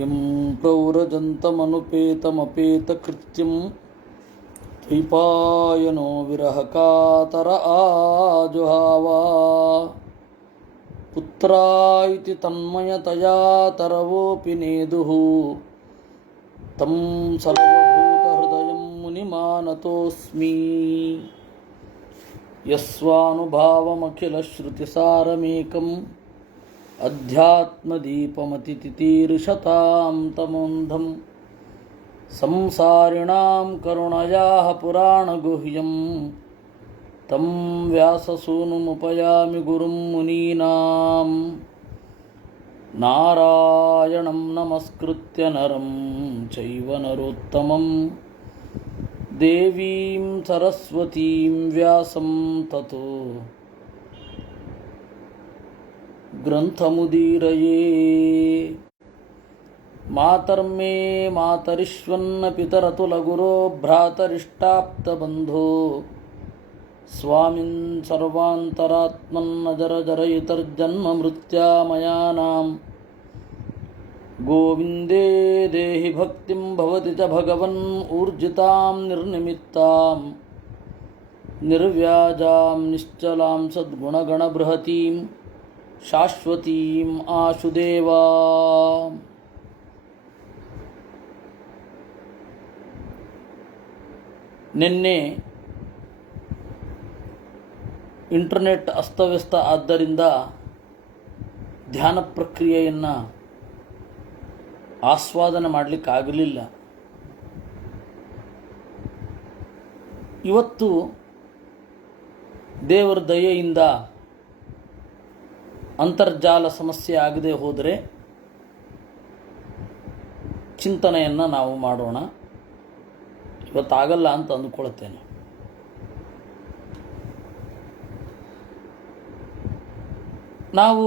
M ಪ್ರವ್ರಜಂತಮನುಪೇತಮಪೇತಕೃತ್ಯಂ ದ್ವೈಪಾಯನೋ ವಿರಹಕಾತರ ಆಜುಹಾವ ಪುತ್ರಾಯಿತಿ ತನ್ಮಯತಯಾ ತರವೋಪಿ ನೇದುಃ ತಂ ಸರ್ವಭೂತಹೃದಯಂ ಮುನಿಮಾನತೋಸ್ಮಿ ಯಸ್ವಾನುಭಾವಮಖಿಲಶ್ರುತಿಸಾರಮೇಕಂ ಅಧ್ಯಾತ್ಮದೀಪಮತಿತಿತೀರ್ಷತಾಂ ತಮೋಂಧಂ ಸಂಸಾರಿಣಾಂ ಕರುಣಯಾಃ ಪುರಾಣಗುಹ್ಯಂ ತಂ ವ್ಯಾಸಸೂನುಮುಪಯಾಮಿ ಗುರುಂ ಮುನೀನಾಂ ನಾರಾಯಣಂ ನಮಸ್ಕೃತ್ಯ ನರಂ ಚೈವ ನರೋತ್ತಮಂ ದೇವೀಂ ಸರಸ್ವತೀಂ ವ್ಯಾಸಂ ತತೋ ಗ್ರಂಥಮುದೀರಯೇ ಮಾತರ್ಮೇ ಮಾತರಿಷ್ವನ್ನ ಪಿತರತುಲಗುರೋ ಭ್ರಾತರಿಷ್ಟಾಪ್ತಬಂಧೋ ಸ್ವಾಮಿನ್ ಸರ್ವಾಂತರಾತ್ಮನ್ನ ಜರಜರಯಿತರ್ಜನ್ಮ ಮೃತ್ಯಾಮಯಾನಾಂ ಗೋವಿಂದೇ ದೇಹಿ ಭಕ್ತಿಂ ಭವತಿ ಚ ಭಗವನ್ ಊರ್ಜಿತಾಂ ನಿರ್ನಿಮಿತ್ತಾಂ ನಿರ್ವ್ಯಾಜಾಂ ನಿಶ್ಚಲಾಂ ಸದ್ಗುಣಗಣಬೃಹತೀಂ ಶಾಶ್ವತೀಂ ಆಶುದೇವಾ. ನಿನ್ನೆ ಇಂಟರ್ನೆಟ್ ಅಸ್ತವ್ಯಸ್ತ ಆದ್ದರಿಂದ ಧ್ಯಾನ ಪ್ರಕ್ರಿಯೆಯನ್ನು ಆಸ್ವಾದನೆ ಮಾಡಲಿಕ್ಕಾಗಲಿಲ್ಲ. ಇವತ್ತು ದೇವರ ದಯೆಯಿಂದ ಅಂತರ್ಜಾಲ ಸಮಸ್ಯೆ ಆಗದೆ ಹೋದರೆ ಚಿಂತನೆಯನ್ನು ನಾವು ಮಾಡೋಣ. ಇವತ್ತಾಗಲ್ಲ ಅಂತ ಅಂದುಕೊಳ್ತೇನೆ. ನಾವು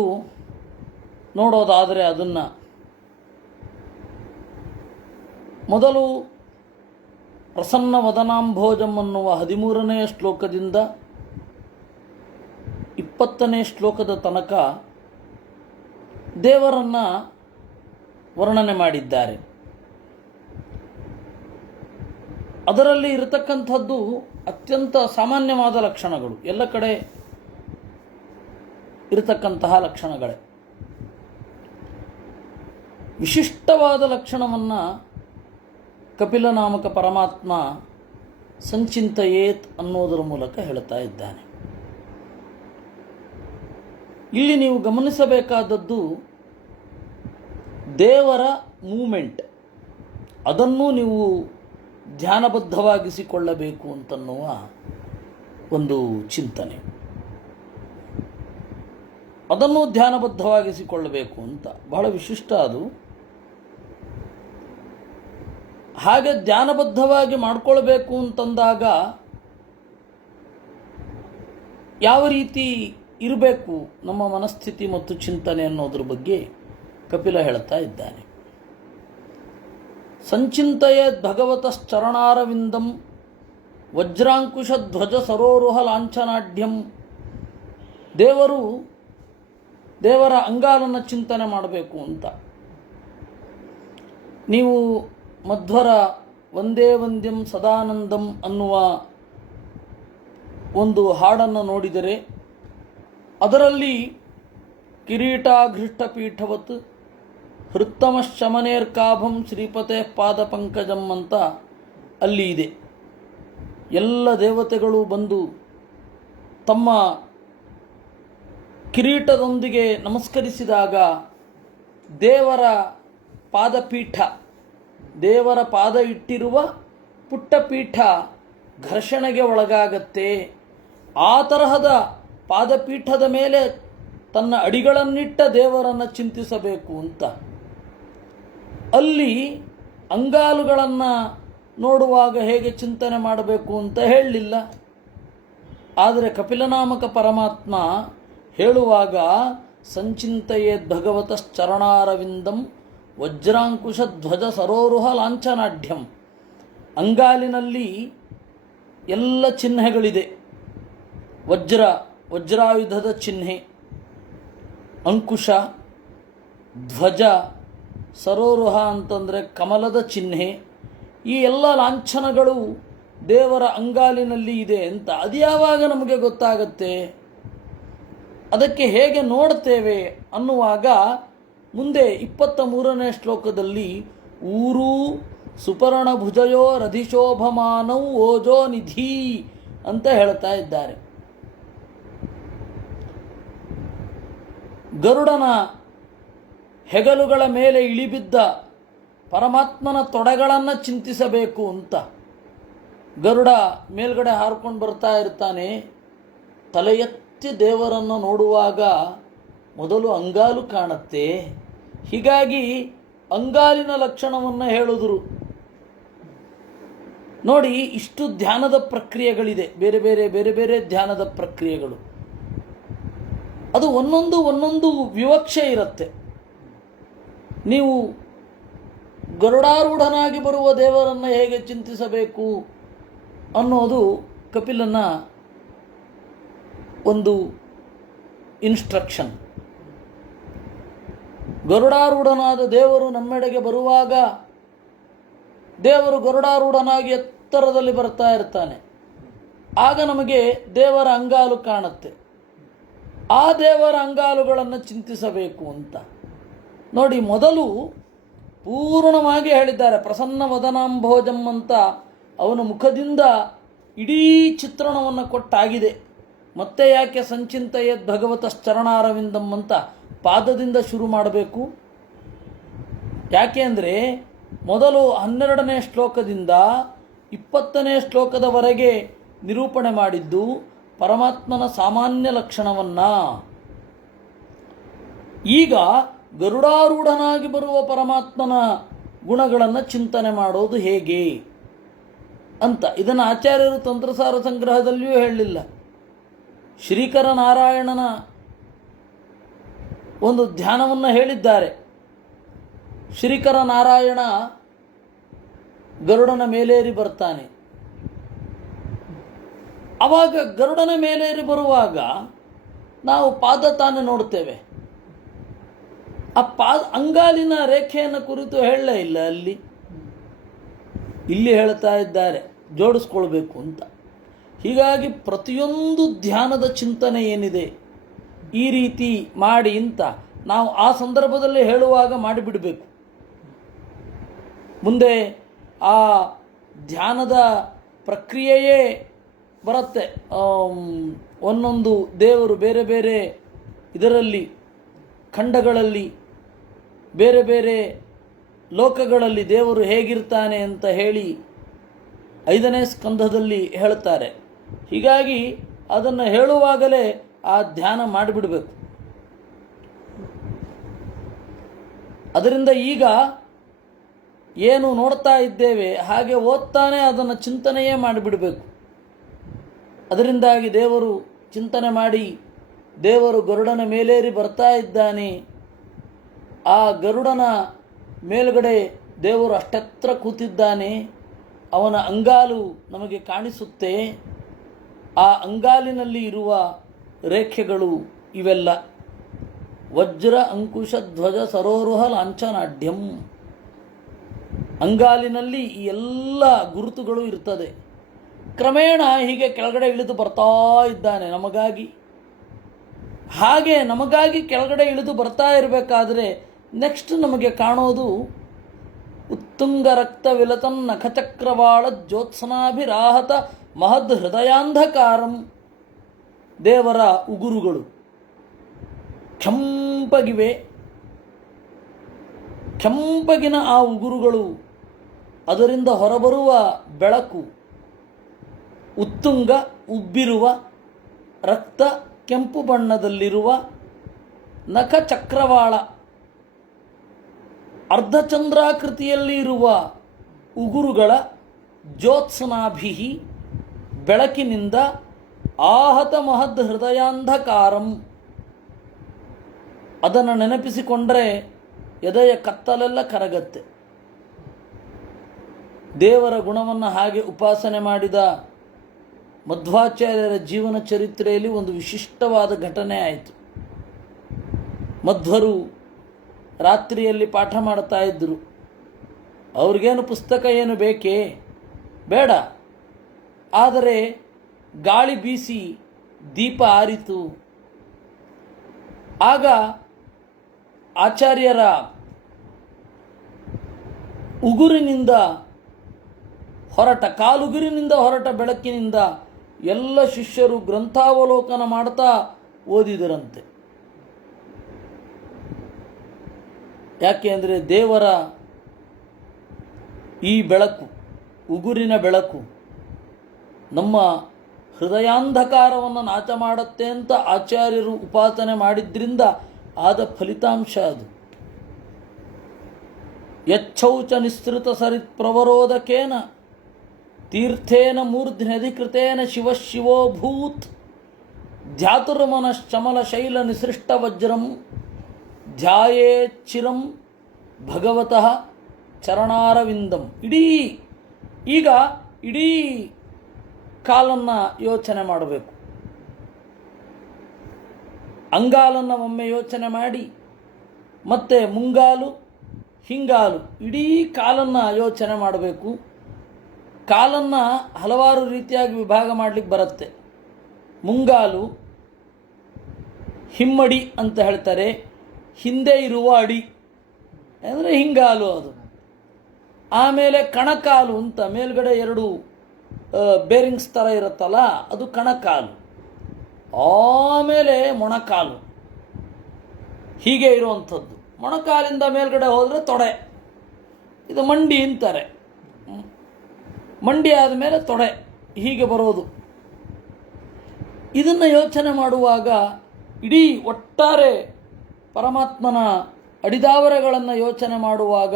ನೋಡೋದಾದರೆ ಅದನ್ನು ಮೊದಲು ಪ್ರಸನ್ನ ವದನಾಂಭೋಜಂ ಅನ್ನುವ 13ನೇ ಶ್ಲೋಕದಿಂದ 20ನೇ ಶ್ಲೋಕದ ತನಕ ದೇವರನ್ನು ವರ್ಣನೆ ಮಾಡಿದ್ದಾರೆ. ಅದರಲ್ಲಿ ಇರತಕ್ಕಂಥದ್ದು ಅತ್ಯಂತ ಸಾಮಾನ್ಯವಾದ ಲಕ್ಷಣಗಳು, ಎಲ್ಲ ಕಡೆ ಇರತಕ್ಕಂತಹ ಲಕ್ಷಣಗಳೇ. ವಿಶಿಷ್ಟವಾದ ಲಕ್ಷಣವನ್ನು ಕಪಿಲ ನಾಮಕ ಪರಮಾತ್ಮ ಸಂಚಿಂತಯೇತ್ ಅನ್ನೋದರ ಮೂಲಕ ಹೇಳ್ತಾ ಇದ್ದಾನೆ. ಇಲ್ಲಿ ನೀವು ಗಮನಿಸಬೇಕಾದದ್ದು ದೇವರ ಮೂಮೆಂಟ್, ಅದನ್ನು ನೀವು ಧ್ಯಾನಬದ್ಧವಾಗಿಸಿಕೊಳ್ಳಬೇಕು ಅಂತನ್ನುವ ಒಂದು ಚಿಂತನೆ, ಅದನ್ನು ಧ್ಯಾನಬದ್ಧವಾಗಿಸಿಕೊಳ್ಳಬೇಕು ಅಂತ ಬಹಳ ವಿಶಿಷ್ಟ ಅದು. ಹಾಗೆ ಧ್ಯಾನಬದ್ಧವಾಗಿ ಮಾಡಿಕೊಳ್ಬೇಕು ಅಂತಂದಾಗ ಯಾವ ರೀತಿ ಇರಬೇಕು ನಮ್ಮ ಮನಸ್ಥಿತಿ ಮತ್ತು ಚಿಂತನೆ ಅನ್ನೋದ್ರ ಬಗ್ಗೆ ಕಪಿಲ ಹೇಳ್ತಾ ಇದ್ದಾನೆ. ಸಂಚಿಂತೆಯ ಭಗವತಶ್ಚರಣಾರವಿಂದಂ ವಜ್ರಾಂಕುಶ ಧ್ವಜ ಸರೋರುಹ ಲಾಂಛನಾಢ್ಯಂ. ದೇವರ ಅಂಗಾಲನ್ನು ಚಿಂತನೆ ಮಾಡಬೇಕು ಅಂತ. ನೀವು ಮಧ್ವರ ವಂದೇ ವಂದ್ಯಂ ಸದಾನಂದಂ ಅನ್ನುವ ಒಂದು ಹಾಡನ್ನು ನೋಡಿದರೆ ಅದರಲ್ಲಿ ಕಿರೀಟಾಘೃಷ್ಟಪೀಠವತ್ ಹೃತ್ತಮ ಶಮನೇರ್ಕಾಭಂ ಶ್ರೀಪತೆ ಪಾದ ಪಂಕಜಂ ಅಂತ ಅಲ್ಲಿ ಇದೆ. ಎಲ್ಲ ದೇವತೆಗಳು ಬಂದು ತಮ್ಮ ಕಿರೀಟದೊಂದಿಗೆ ನಮಸ್ಕರಿಸಿದಾಗ ದೇವರ ಪಾದಪೀಠ, ದೇವರ ಪಾದ ಇಟ್ಟಿರುವ ಪುಟ್ಟಪೀಠ ಘರ್ಷಣೆಗೆ ಒಳಗಾಗತ್ತೆ. ಆ ತರಹದ ಪಾದಪೀಠದ ಮೇಲೆ ತನ್ನ ಅಡಿಗಳನ್ನಿಟ್ಟ ದೇವರನ್ನು ಚಿಂತಿಸಬೇಕು ಅಂತ. ಅಲ್ಲಿ ಅಂಗಾಲುಗಳನ್ನು ನೋಡುವಾಗ ಹೇಗೆ ಚಿಂತನೆ ಮಾಡಬೇಕು ಅಂತ ಹೇಳಲಿಲ್ಲ. ಆದರೆ ಕಪಿಲನಾಮಕ ಪರಮಾತ್ಮ ಹೇಳುವಾಗ ಸಂಚಿಂತೆಯೇದ್ ಭಗವತಶ್ಚರಣಾರವಿಂದಂ ವಜ್ರಾಂಕುಶ ಧ್ವಜ ಸರೋರುಹ ಲಾಂಛನಾಢ್ಯಂ. ಅಂಗಾಲಿನಲ್ಲಿ ಎಲ್ಲ ಚಿಹ್ನೆಗಳಿದೆ. ವಜ್ರಾಯುಧದ ಚಿಹ್ನೆ, ಅಂಕುಶ, ಧ್ವಜ, ಸರೋರುಹ ಅಂತಂದರೆ ಕಮಲದ ಚಿಹ್ನೆ. ಈ ಎಲ್ಲ ಲಾಂಛನಗಳು ದೇವರ ಅಂಗಾಲಿನಲ್ಲಿ ಇದೆ ಅಂತ ಅದು ಯಾವಾಗ ನಮಗೆ ಗೊತ್ತಾಗತ್ತೆ, ಅದಕ್ಕೆ ಹೇಗೆ ನೋಡ್ತೇವೆ ಅನ್ನುವಾಗ ಮುಂದೆ 23ನೇ ಶ್ಲೋಕದಲ್ಲಿ ಊರು ಸುಪರ್ಣ ಭುಜಯೋ ರಧಿಶೋಭಮಾನೌ ಓಜೋ ನಿಧಿ ಅಂತ ಹೇಳ್ತಾ ಇದ್ದಾರೆ. ಗರುಡನ ಹೆಗಲುಗಳ ಮೇಲೆ ಇಳಿಬಿದ್ದ ಪರಮಾತ್ಮನ ತೊಡೆಗಳನ್ನು ಚಿಂತಿಸಬೇಕು ಅಂತ. ಗರುಡ ಮೇಲ್ಗಡೆ ಹಾರ್ಕೊಂಡು ಬರ್ತಾ ಇರ್ತಾನೆ. ತಲೆ ಎತ್ತಿ ದೇವರನ್ನು ನೋಡುವಾಗ ಮೊದಲು ಅಂಗಾಲು ಕಾಣುತ್ತೆ. ಹೀಗಾಗಿ ಅಂಗಾಲಿನ ಲಕ್ಷಣವನ್ನು ಹೇಳಿದ್ರು. ನೋಡಿ, ಇಷ್ಟು ಧ್ಯಾನದ ಪ್ರಕ್ರಿಯೆಗಳಿದೆ, ಬೇರೆ ಬೇರೆ ಬೇರೆ ಬೇರೆ ಧ್ಯಾನದ ಪ್ರಕ್ರಿಯೆಗಳು. ಅದು ಒಂದೊಂದು ವಿವಕ್ಷೆ ಇರುತ್ತೆ. ನೀವು ಗರುಡಾರೂಢನಾಗಿ ಬರುವ ದೇವರನ್ನು ಹೇಗೆ ಚಿಂತಿಸಬೇಕು ಅನ್ನೋದು ಕಪಿಲನ ಒಂದು ಇನ್ಸ್ಟ್ರಕ್ಷನ್. ಗರುಡಾರೂಢನಾದ ದೇವರು ನಮ್ಮೆಡೆಗೆ ಬರುವಾಗ ದೇವರು ಗರುಡಾರೂಢನಾಗಿ ಎತ್ತರದಲ್ಲಿ ಬರ್ತಾ ಇರ್ತಾನೆ. ಆಗ ನಮಗೆ ದೇವರ ಅಂಗಾಲು ಕಾಣುತ್ತೆ. ಆ ದೇವರ ಅಂಗಾಲುಗಳನ್ನು ಚಿಂತಿಸಬೇಕು ಅಂತ ನೋಡಿ. ಮೊದಲು ಪೂರ್ಣವಾಗಿ ಹೇಳಿದ್ದಾರೆ. ಪ್ರಸನ್ನ ವದನಾಂಭೋಜಂ ಅಂತ ಅವನ ಮುಖದಿಂದ ಇಡೀ ಚಿತ್ರಣವನ್ನು ಕೊಟ್ಟಾಗಿದೆ. ಮತ್ತೆ ಯಾಕೆ ಸಂಚಿಂತಯದ್ ಭಗವತಶ್ಚರಣಾರವಿಂದಂ ಅಂತ ಪಾದದಿಂದ ಶುರು ಮಾಡಬೇಕು? ಯಾಕೆ ಅಂದರೆ ಮೊದಲು 12ನೇ ಶ್ಲೋಕದಿಂದ 20ನೇ ಶ್ಲೋಕದವರೆಗೆ ನಿರೂಪಣೆ ಮಾಡಿದ್ದು ಪರಮಾತ್ಮನ ಸಾಮಾನ್ಯ ಲಕ್ಷಣವನ್ನು. ಈಗ ಗರುಡಾರೂಢನಾಗಿ ಬರುವ ಪರಮಾತ್ಮನ ಗುಣಗಳನ್ನು ಚಿಂತನೆ ಮಾಡೋದು ಹೇಗೆ ಅಂತ ಇದನ್ನು ಆಚಾರ್ಯರು ತಂತ್ರಸಾರ ಸಂಗ್ರಹದಲ್ಲಿಯೂ ಹೇಳಲಿಲ್ಲ. ಶ್ರೀಕರ ನಾರಾಯಣನ ಒಂದು ಧ್ಯಾನವನ್ನು ಹೇಳಿದ್ದಾರೆ. ಶ್ರೀಕರ ನಾರಾಯಣ ಗರುಡನ ಮೇಲೇರಿ ಬರ್ತಾನೆ. ಆವಾಗ ಗರುಡನ ಮೇಲೇರಿ ಬರುವಾಗ ನಾವು ಪಾದ ತಾನೇ ನೋಡ್ತೇವೆ. ಆ ಅಂಗಾಲಿನ ರೇಖೆಯನ್ನು ಕುರಿತು ಹೇಳಲೇ ಇಲ್ಲ ಅಲ್ಲಿ. ಇಲ್ಲಿ ಹೇಳ್ತಾ ಇದ್ದಾರೆ ಜೋಡಿಸ್ಕೊಳ್ಬೇಕು ಅಂತ. ಹೀಗಾಗಿ ಪ್ರತಿಯೊಂದು ಧ್ಯಾನದ ಚಿಂತನೆ ಏನಿದೆ ಈ ರೀತಿ ಮಾಡಿ ಅಂತ ನಾವು ಆ ಸಂದರ್ಭದಲ್ಲಿ ಹೇಳುವಾಗ ಮಾಡಿಬಿಡಬೇಕು. ಮುಂದೆ ಆ ಧ್ಯಾನದ ಪ್ರಕ್ರಿಯೆಯೇ ಬರುತ್ತೆ. ಒಂದೊಂದು ದೇವರು ಬೇರೆ ಬೇರೆ ಇದರಲ್ಲಿ ಖಂಡಗಳಲ್ಲಿ ಬೇರೆ ಬೇರೆ ಲೋಕಗಳಲ್ಲಿ ದೇವರು ಹೇಗಿರ್ತಾನೆ ಅಂತ ಹೇಳಿ 5ನೇ ಸ್ಕಂಧದಲ್ಲಿ ಹೇಳ್ತಾರೆ. ಹೀಗಾಗಿ ಅದನ್ನು ಹೇಳುವಾಗಲೇ ಆ ಧ್ಯಾನ ಮಾಡಿಬಿಡಬೇಕು. ಅದರಿಂದ ಈಗ ಏನು ನೋಡ್ತಾ ಇದ್ದೇವೆ ಹಾಗೆ ಓದ್ತಾನೆ ಅದನ್ನು ಚಿಂತನೆಯೇ ಮಾಡಿಬಿಡಬೇಕು. ಅದರಿಂದಾಗಿ ದೇವರು ಚಿಂತನೆ ಮಾಡಿ ದೇವರು ಗರುಡನ ಮೇಲೇರಿ ಬರ್ತಾ ಇದ್ದಾನೆ. ಆ ಗರುಡನ ಮೇಲ್ಗಡೆ ದೇವರು ಅಷ್ಟೆತ್ರ ಕೂತಿದ್ದಾನೆ. ಅವನ ಅಂಗಾಲು ನಮಗೆ ಕಾಣಿಸುತ್ತೆ. ಆ ಅಂಗಾಲಿನಲ್ಲಿ ಇರುವ ರೇಖೆಗಳು ಇವೆಲ್ಲ ವಜ್ರ ಅಂಕುಶ ಧ್ವಜ ಸರೋರುಹ ಲಾಂಛನಾಢ್ಯಂ. ಅಂಗಾಲಿನಲ್ಲಿ ಈ ಎಲ್ಲ ಗುರುತುಗಳು ಇರ್ತದೆ. ಕ್ರಮೇಣ ಹೀಗೆ ಕೆಳಗಡೆ ಇಳಿದು ಬರ್ತಾ ಇದ್ದಾನೆ ನಮಗಾಗಿ. ಹಾಗೆ ನಮಗಾಗಿ ಕೆಳಗಡೆ ಇಳಿದು ಬರ್ತಾ ಇರಬೇಕಾದ್ರೆ ನೆಕ್ಸ್ಟ್ ನಮಗೆ ಕಾಣೋದು ಉತ್ತುಂಗ ರಕ್ತ ವಿಲತಂ ನಖಚಕ್ರವಾಳ ಜ್ಯೋತ್ಸನಾಭಿರಾಹತ ಮಹದ್ ಹೃದಯಾಂಧಕಾರಂ. ದೇವರ ಉಗುರುಗಳು ಕೆಂಪಗಿವೆ. ಕೆಂಪಗಿನ ಆ ಉಗುರುಗಳು, ಅದರಿಂದ ಹೊರಬರುವ ಬೆಳಕು, ಉತ್ತುಂಗ ಉಬ್ಬಿರುವ ರಕ್ತ ಕೆಂಪು ಬಣ್ಣದಲ್ಲಿರುವ ನಖಚಕ್ರವಾಳ ಅರ್ಧಚಂದ್ರಾಕೃತಿಯಲ್ಲಿ ಇರುವ ಉಗುರುಗಳ ಜ್ಯೋತ್ಸನಾಭಿ ಬೆಳಕಿನಿಂದ ಆಹತ ಮಹದ್ ಹೃದಯಾಂಧಕಾರಂ. ಅದನ್ನು ನೆನಪಿಸಿಕೊಂಡರೆ ಎದೆಯ ಕತ್ತಲೆಲ್ಲ ಕರಗತ್ತೆ. ದೇವರ ಗುಣವನ್ನು ಹಾಗೆ ಉಪಾಸನೆ ಮಾಡಿದ ಮಧ್ವಾಚಾರ್ಯರ ಜೀವನ ಚರಿತ್ರೆಯಲ್ಲಿ ಒಂದು ವಿಶಿಷ್ಟವಾದ ಘಟನೆ ಆಯಿತು. ಮಧ್ವರು ರಾತ್ರಿಯಲ್ಲಿ ಪಾಠ ಮಾಡ್ತಾ ಇದ್ದರು. ಅವ್ರಿಗೇನು ಪುಸ್ತಕ ಏನು ಬೇಕೇ? ಬೇಡ. ಆದರೆ ಗಾಳಿ ಬೀಸಿ ದೀಪ ಆರಿತು. ಆಗ ಆಚಾರ್ಯರ ಉಗುರಿನಿಂದ ಹೊರಟ, ಕಾಲುಗುರಿನಿಂದ ಹೊರಟ ಬೆಳಕಿನಿಂದ ಎಲ್ಲ ಶಿಷ್ಯರು ಗ್ರಂಥಾವಲೋಕನ ಮಾಡ್ತಾ ಓದಿದರಂತೆ. ಯಾಕೆ ಅಂದರೆ ದೇವರ ಈ ಬೆಳಕು, ಉಗುರಿನ ಬೆಳಕು ನಮ್ಮ ಹೃದಯಾಂಧಕಾರವನ್ನು ನಾಶ ಮಾಡುತ್ತೆ ಅಂತ ಆಚಾರ್ಯರು ಉಪಾಸನೆ ಮಾಡಿದ್ರಿಂದ ಆದ ಫಲಿತಾಂಶ ಅದು. ಯಚ್ಛೌಚ ನಿಸೃತ ಸರಿತ್ ಪ್ರವರೋಧಕೇನ ತೀರ್ಥೇನ ಮೂರ್ಧ್ನಧಿಕೃತೇನ ಶಿವಶಿವೋಭೂತ್ ಧ್ಯಾತುರ್ಮನಶ್ಚಮಲ ಶೈಲ ನಿಸೃಷ್ಟ ವಜ್ರಂ ಧ್ಯಾಯೇಚ್ಚಿರಂ ಭಗವತಃ ಚರಣಾರವಿಂದಂ. ಇಡೀ ಕಾಲನ್ನು ಯೋಚನೆ ಮಾಡಬೇಕು. ಅಂಗಾಲನ್ನು ಒಮ್ಮೆ ಯೋಚನೆ ಮಾಡಿ, ಮತ್ತೆ ಮುಂಗಾಲು, ಹಿಂಗಾಲು, ಇಡೀ ಕಾಲನ್ನು ಯೋಚನೆ ಮಾಡಬೇಕು. ಕಾಲನ್ನು ಹಲವಾರು ರೀತಿಯಾಗಿ ವಿಭಾಗ ಮಾಡಲಿಕ್ಕೆ ಬರುತ್ತೆ. ಮುಂಗಾಲು ಹಿಮ್ಮಡಿ ಅಂತ ಹೇಳ್ತಾರೆ, ಹಿಂದೆ ಇರುವ ಅಡಿ ಅಂದರೆ ಹಿಂಗಾಲು ಅದು. ಆಮೇಲೆ ಕಣಕಾಲು ಅಂತ ಮೇಲ್ಗಡೆ ಎರಡು ಬೇರಿಂಗ್ಸ್ ಥರ ಇರುತ್ತಲ್ಲ, ಅದು ಕಣಕಾಲು. ಆಮೇಲೆ ಮೊಣಕಾಲು, ಹೀಗೆ ಇರುವಂಥದ್ದು. ಮೊಣಕಾಲಿಂದ ಮೇಲ್ಗಡೆ ಹೋದರೆ ತೊಡೆ, ಇದು ಮಂಡಿ ಅಂತಾರೆ. ಮಂಡಿ ಆದಮೇಲೆ ತೊಡೆ, ಹೀಗೆ ಬರೋದು. ಇದನ್ನು ಯೋಚನೆ ಮಾಡುವಾಗ ಇಡೀ ಒಟ್ಟಾರೆ ಪರಮಾತ್ಮನ ಅಡಿದಾವರೆಗಳನ್ನು ಯೋಚನೆ ಮಾಡುವಾಗ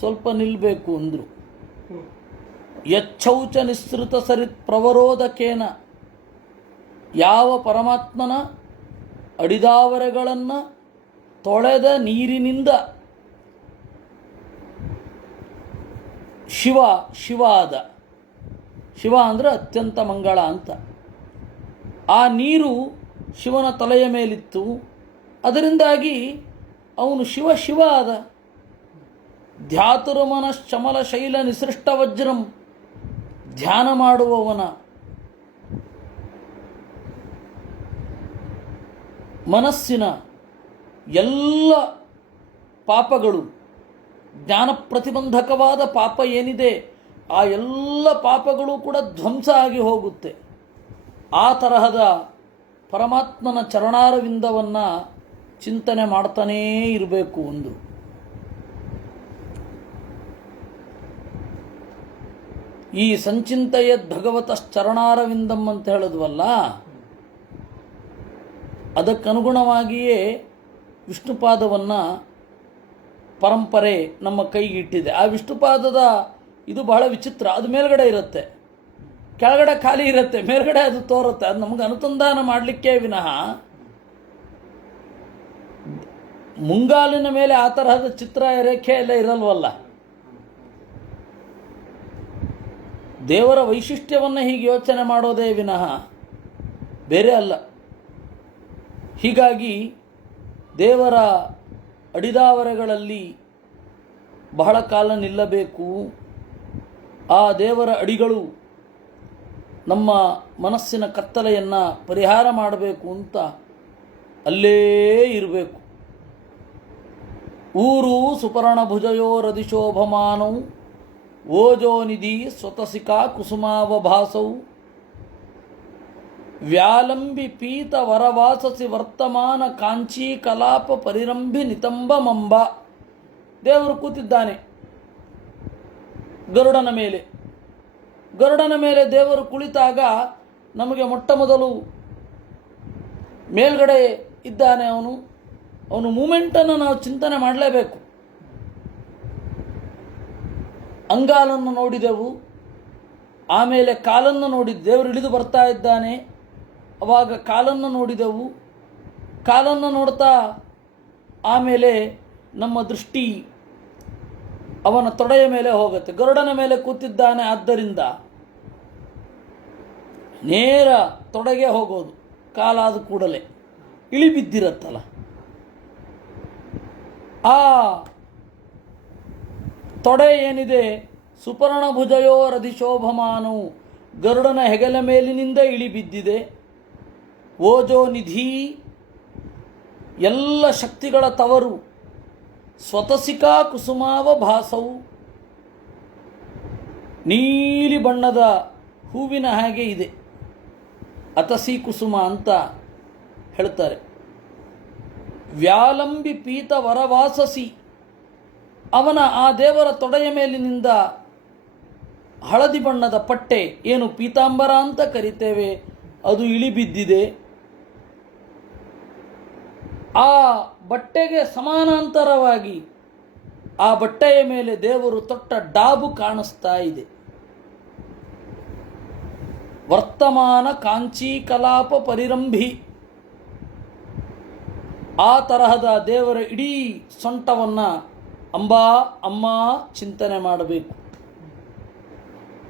ಸ್ವಲ್ಪ ನಿಲ್ಲಬೇಕು ಅಂದರು. ಯಚ್ಛೌಚ ನಿಸೃತ ಸರಿತ್ ಪ್ರವರೋಧಕೇನ, ಯಾವ ಪರಮಾತ್ಮನ ಅಡಿದಾವರೆಗಳನ್ನು ತೊಳೆದ ನೀರಿನಿಂದ ಶಿವ ಆದ. ಶಿವ ಅಂದರೆ ಅತ್ಯಂತ ಮಂಗಳ ಅಂತ. ಆ ನೀರು ಶಿವನ ತಲೆಯ ಮೇಲಿತ್ತು, ಅದರಿಂದಾಗಿ ಅವನು ಶಿವ ಆದ. ಧ್ಯಾತುರ್ಮನಶ್ಚಮಲ ಶೈಲ ನಿಸೃಷ್ಟ ವಜ್ರಂ, ಧ್ಯಾನ ಮಾಡುವವನ ಮನಸ್ಸಿನ ಎಲ್ಲ ಪಾಪಗಳು, ಜ್ಞಾನ ಪ್ರತಿಬಂಧಕವಾದ ಪಾಪ ಏನಿದೆ ಆ ಎಲ್ಲ ಪಾಪಗಳು ಕೂಡ ಧ್ವಂಸ ಆಗಿ ಹೋಗುತ್ತೆ. ಆ ತರಹದ ಪರಮಾತ್ಮನ ಚರಣಾರವಿಂದವನ್ನು ಚಿಂತನೆ ಮಾಡ್ತಾನೇ ಇರಬೇಕು. ಒಂದು ಈ ಸಂಚಿಂತೆಯದ್ ಭಗವತಶ್ಚರಣಾರವಿಂದಂ ಅಂತ ಹೇಳಿದ್ವಲ್ಲ, ಅದಕ್ಕನುಗುಣವಾಗಿಯೇ ವಿಷ್ಣುಪಾದವನ್ನು ಪರಂಪರೆ ನಮ್ಮ ಕೈಗಿಟ್ಟಿದೆ. ಆ ವಿಷ್ಣುಪಾದದ ಇದು ಬಹಳ ವಿಚಿತ್ರ. ಅದು ಮೇಲ್ಗಡೆ ಇರುತ್ತೆ, ಕೆಳಗಡೆ ಖಾಲಿ ಇರುತ್ತೆ, ಮೇಲ್ಗಡೆ ಅದು ತೋರುತ್ತೆ. ಅದು ನಮಗೆ ಅನುಸಂಧಾನ ಮಾಡಲಿಕ್ಕೆ ವಿನಃ ಮುಂಗಾಲಿನ ಮೇಲೆ ಆ ತರಹದ ಚಿತ್ರ ರೇಖೆ ಎಲ್ಲ ಇರಲ್ವಲ್ಲ. ದೇವರ ವೈಶಿಷ್ಟ್ಯವನ್ನು ಹೀಗೆ ಯೋಚನೆ ಮಾಡೋದೇ ವಿನಃ ಬೇರೆ ಅಲ್ಲ. ಹೀಗಾಗಿ ದೇವರ ಅಡಿದಾವರೆಗಳಲ್ಲಿ ಬಹಳ ಕಾಲ ನಿಲ್ಲಬೇಕು. ಆ ದೇವರ ಅಡಿಗಳು ನಮ್ಮ ಮನಸ್ಸಿನ ಕತ್ತಲೆಯನ್ನು ಪರಿಹಾರ ಮಾಡಬೇಕು ಅಂತ ಅಲ್ಲೇ ಇರಬೇಕು. ಊರು ಸುಪರ್ಣ ಭುಜಯೋ ರದಿಶೋಭಮಾನೌ ಓಜೋನಿಧಿ ಸ್ವತಸಿಕಾ ಕುಸುಮಾವಭಾಸೌ ವ್ಯಾಲಂಬಿ ಪೀತ ವರವಾಸಸಿ ವರ್ತಮಾನ ಕಾಂಚೀ ಕಲಾಪ ಪರಿರಂಭಿ ನಿತಂಬ ಮಂಬ. ದೇವರು ಕೂತಿದ್ದಾನೆ ಗರುಡನ ಮೇಲೆ. ಗರುಡನ ಮೇಲೆ ದೇವರು ಕುಳಿತಾಗ ನಮಗೆ ಮೊಟ್ಟ ಮೊದಲು ಮೇಲ್ಗಡೆ ಇದ್ದಾನೆ ಅವನು ಮೂಮೆಂಟನ್ನು ನಾವು ಚಿಂತನೆ ಮಾಡಲೇಬೇಕು. ಅಂಗಾಲನ್ನು ನೋಡಿದೆವು, ಆಮೇಲೆ ಕಾಲನ್ನು ನೋಡಿದ್ದು, ದೇವರು ಇಳಿದು ಬರ್ತಾ ಇದ್ದಾನೆ, ಅವಾಗ ಕಾಲನ್ನು ನೋಡಿದೆವು. ಕಾಲನ್ನು ನೋಡ್ತಾ ಆಮೇಲೆ ನಮ್ಮ ದೃಷ್ಟಿ ಅವನ ತೊಡೆಯ ಮೇಲೆ ಹೋಗುತ್ತೆ. ಗರುಡನ ಮೇಲೆ ಕೂತಿದ್ದಾನೆ, ಆದ್ದರಿಂದ ನೇರ ತೊಡೆಗೆ ಹೋಗೋದು. ಕಾಲಾದ ಕೂಡಲೇ ಇಳಿಬಿದ್ದಿರತ್ತಲ್ಲ, ಆ ತೊಡೆ ಏನಿದೆ ಸುಪರ್ಣಭುಜಯೋ ರಧಿಶೋಭಮಾನವು ಗರುಡನ ಹೆಗಲ ಮೇಲಿನಿಂದ ಇಳಿಬಿದ್ದಿದೆ. ಓಜೋ ನಿಧಿ ಎಲ್ಲ ಶಕ್ತಿಗಳ ತವರು. ಸ್ವತಸಿಕಾ ಕುಸುಮಾವ ಭಾಸವು ನೀಲಿ ಬಣ್ಣದ ಹೂವಿನ ಹಾಗೆ ಇದೆ. ಅತಸಿ ಕುಸುಮ ಅಂತ ಹೇಳ್ತಾರೆ. ವ್ಯಾಲಂಬಿ ಪೀತ ವರವಾಸಸಿ, ಅವನ ಆ ದೇವರ ತೊಡೆಯ ಮೇಲಿನಿಂದ ಹಳದಿ ಬಣ್ಣದ ಪಟ್ಟೆ, ಏನು ಪೀತಾಂಬರ ಅಂತ ಕರಿತೇವೆ, ಅದು ಇಳಿಬಿದ್ದಿದೆ. ಆ ಬಟ್ಟೆಗೆ ಸಮಾನಾಂತರವಾಗಿ ಆ ಬಟ್ಟೆಯ ಮೇಲೆ ದೇವರು ತೊಟ್ಟ ಡಾಬು ಕಾಣಿಸ್ತಾ ಇದೆ. ವರ್ತಮಾನ ಕಾಂಚಿ ಕಲಾಪ ಪರಿರಂಭಿ, ಆ ತರಹದ ದೇವರ ಇಡೀ ಸೊಂಟವನ್ನು ಅಂಬಾ ಅಮ್ಮ ಚಿಂತನೆ ಮಾಡಬೇಕು.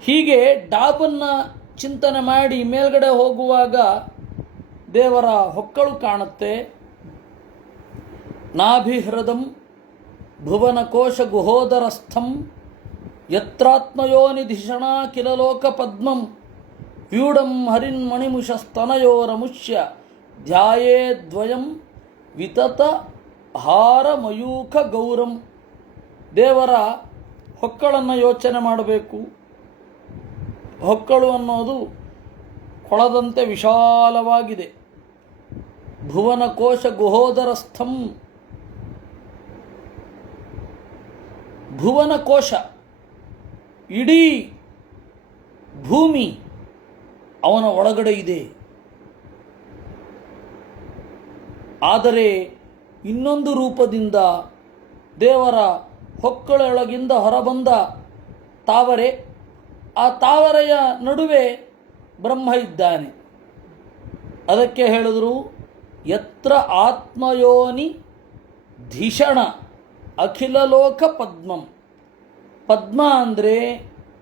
ಹೀಗೆ ಡಾಬನ್ನು ಚಿಂತನೆ ಮಾಡಿ ಮೇಲ್ಗಡೆ ಹೋಗುವಾಗ ದೇವರ ಹೊಕ್ಕಳು ಕಾಣುತ್ತೆ. ನಾಭಿಹೃದಂ ಭುವನಕೋಶ ಗುಹೋದರಸ್ಥಂ ಯತ್ರಾತ್ಮಯೋನಿಧಿಷಣ ಕಿಲಲೋಕ ಪದ್ಮಂ ವ್ಯೂಢಂ ಹರಿನ್ಮಣಿಮುಷಸ್ತನಯೋರಮುಷ್ಯ ಧ್ಯಾಯೇದ್ವಯಂ ವಿತತ ಹಾರಮಯೂಖ ಗೌರಂ. ದೇವರ ಹೊಕ್ಕಳನ್ನು ಯೋಚನೆ ಮಾಡಬೇಕು. ಹೊಕ್ಕಳು ಅನ್ನೋದು ಕೊಳದಂತೆ ವಿಶಾಲವಾಗಿದೆ. ಭುವನಕೋಶ ಗುಹೋದರಸ್ಥಂ, ಭುವನಕೋಶ ಇಡೀ ಭೂಮಿ ಅವನ ಒಳಗಡೆ ಇದೆ. ಆದರೆ ಇನ್ನೊಂದು ರೂಪದಿಂದ ದೇವರ ಹೊಕ್ಕಳೊಳಗಿಂದ ಹೊರಬಂದ ತಾವರೆ, ಆ ತಾವರೆಯ ನಡುವೆ ಬ್ರಹ್ಮ ಇದ್ದಾನೆ. ಅದಕ್ಕೆ ಹೇಳಿದ್ರು ಯತ್ರ ಆತ್ಮಯೋನಿ ಧಿಷಣ ಅಖಿಲ ಲೋಕ ಪದ್ಮಂ. ಪದ್ಮ ಅಂದರೆ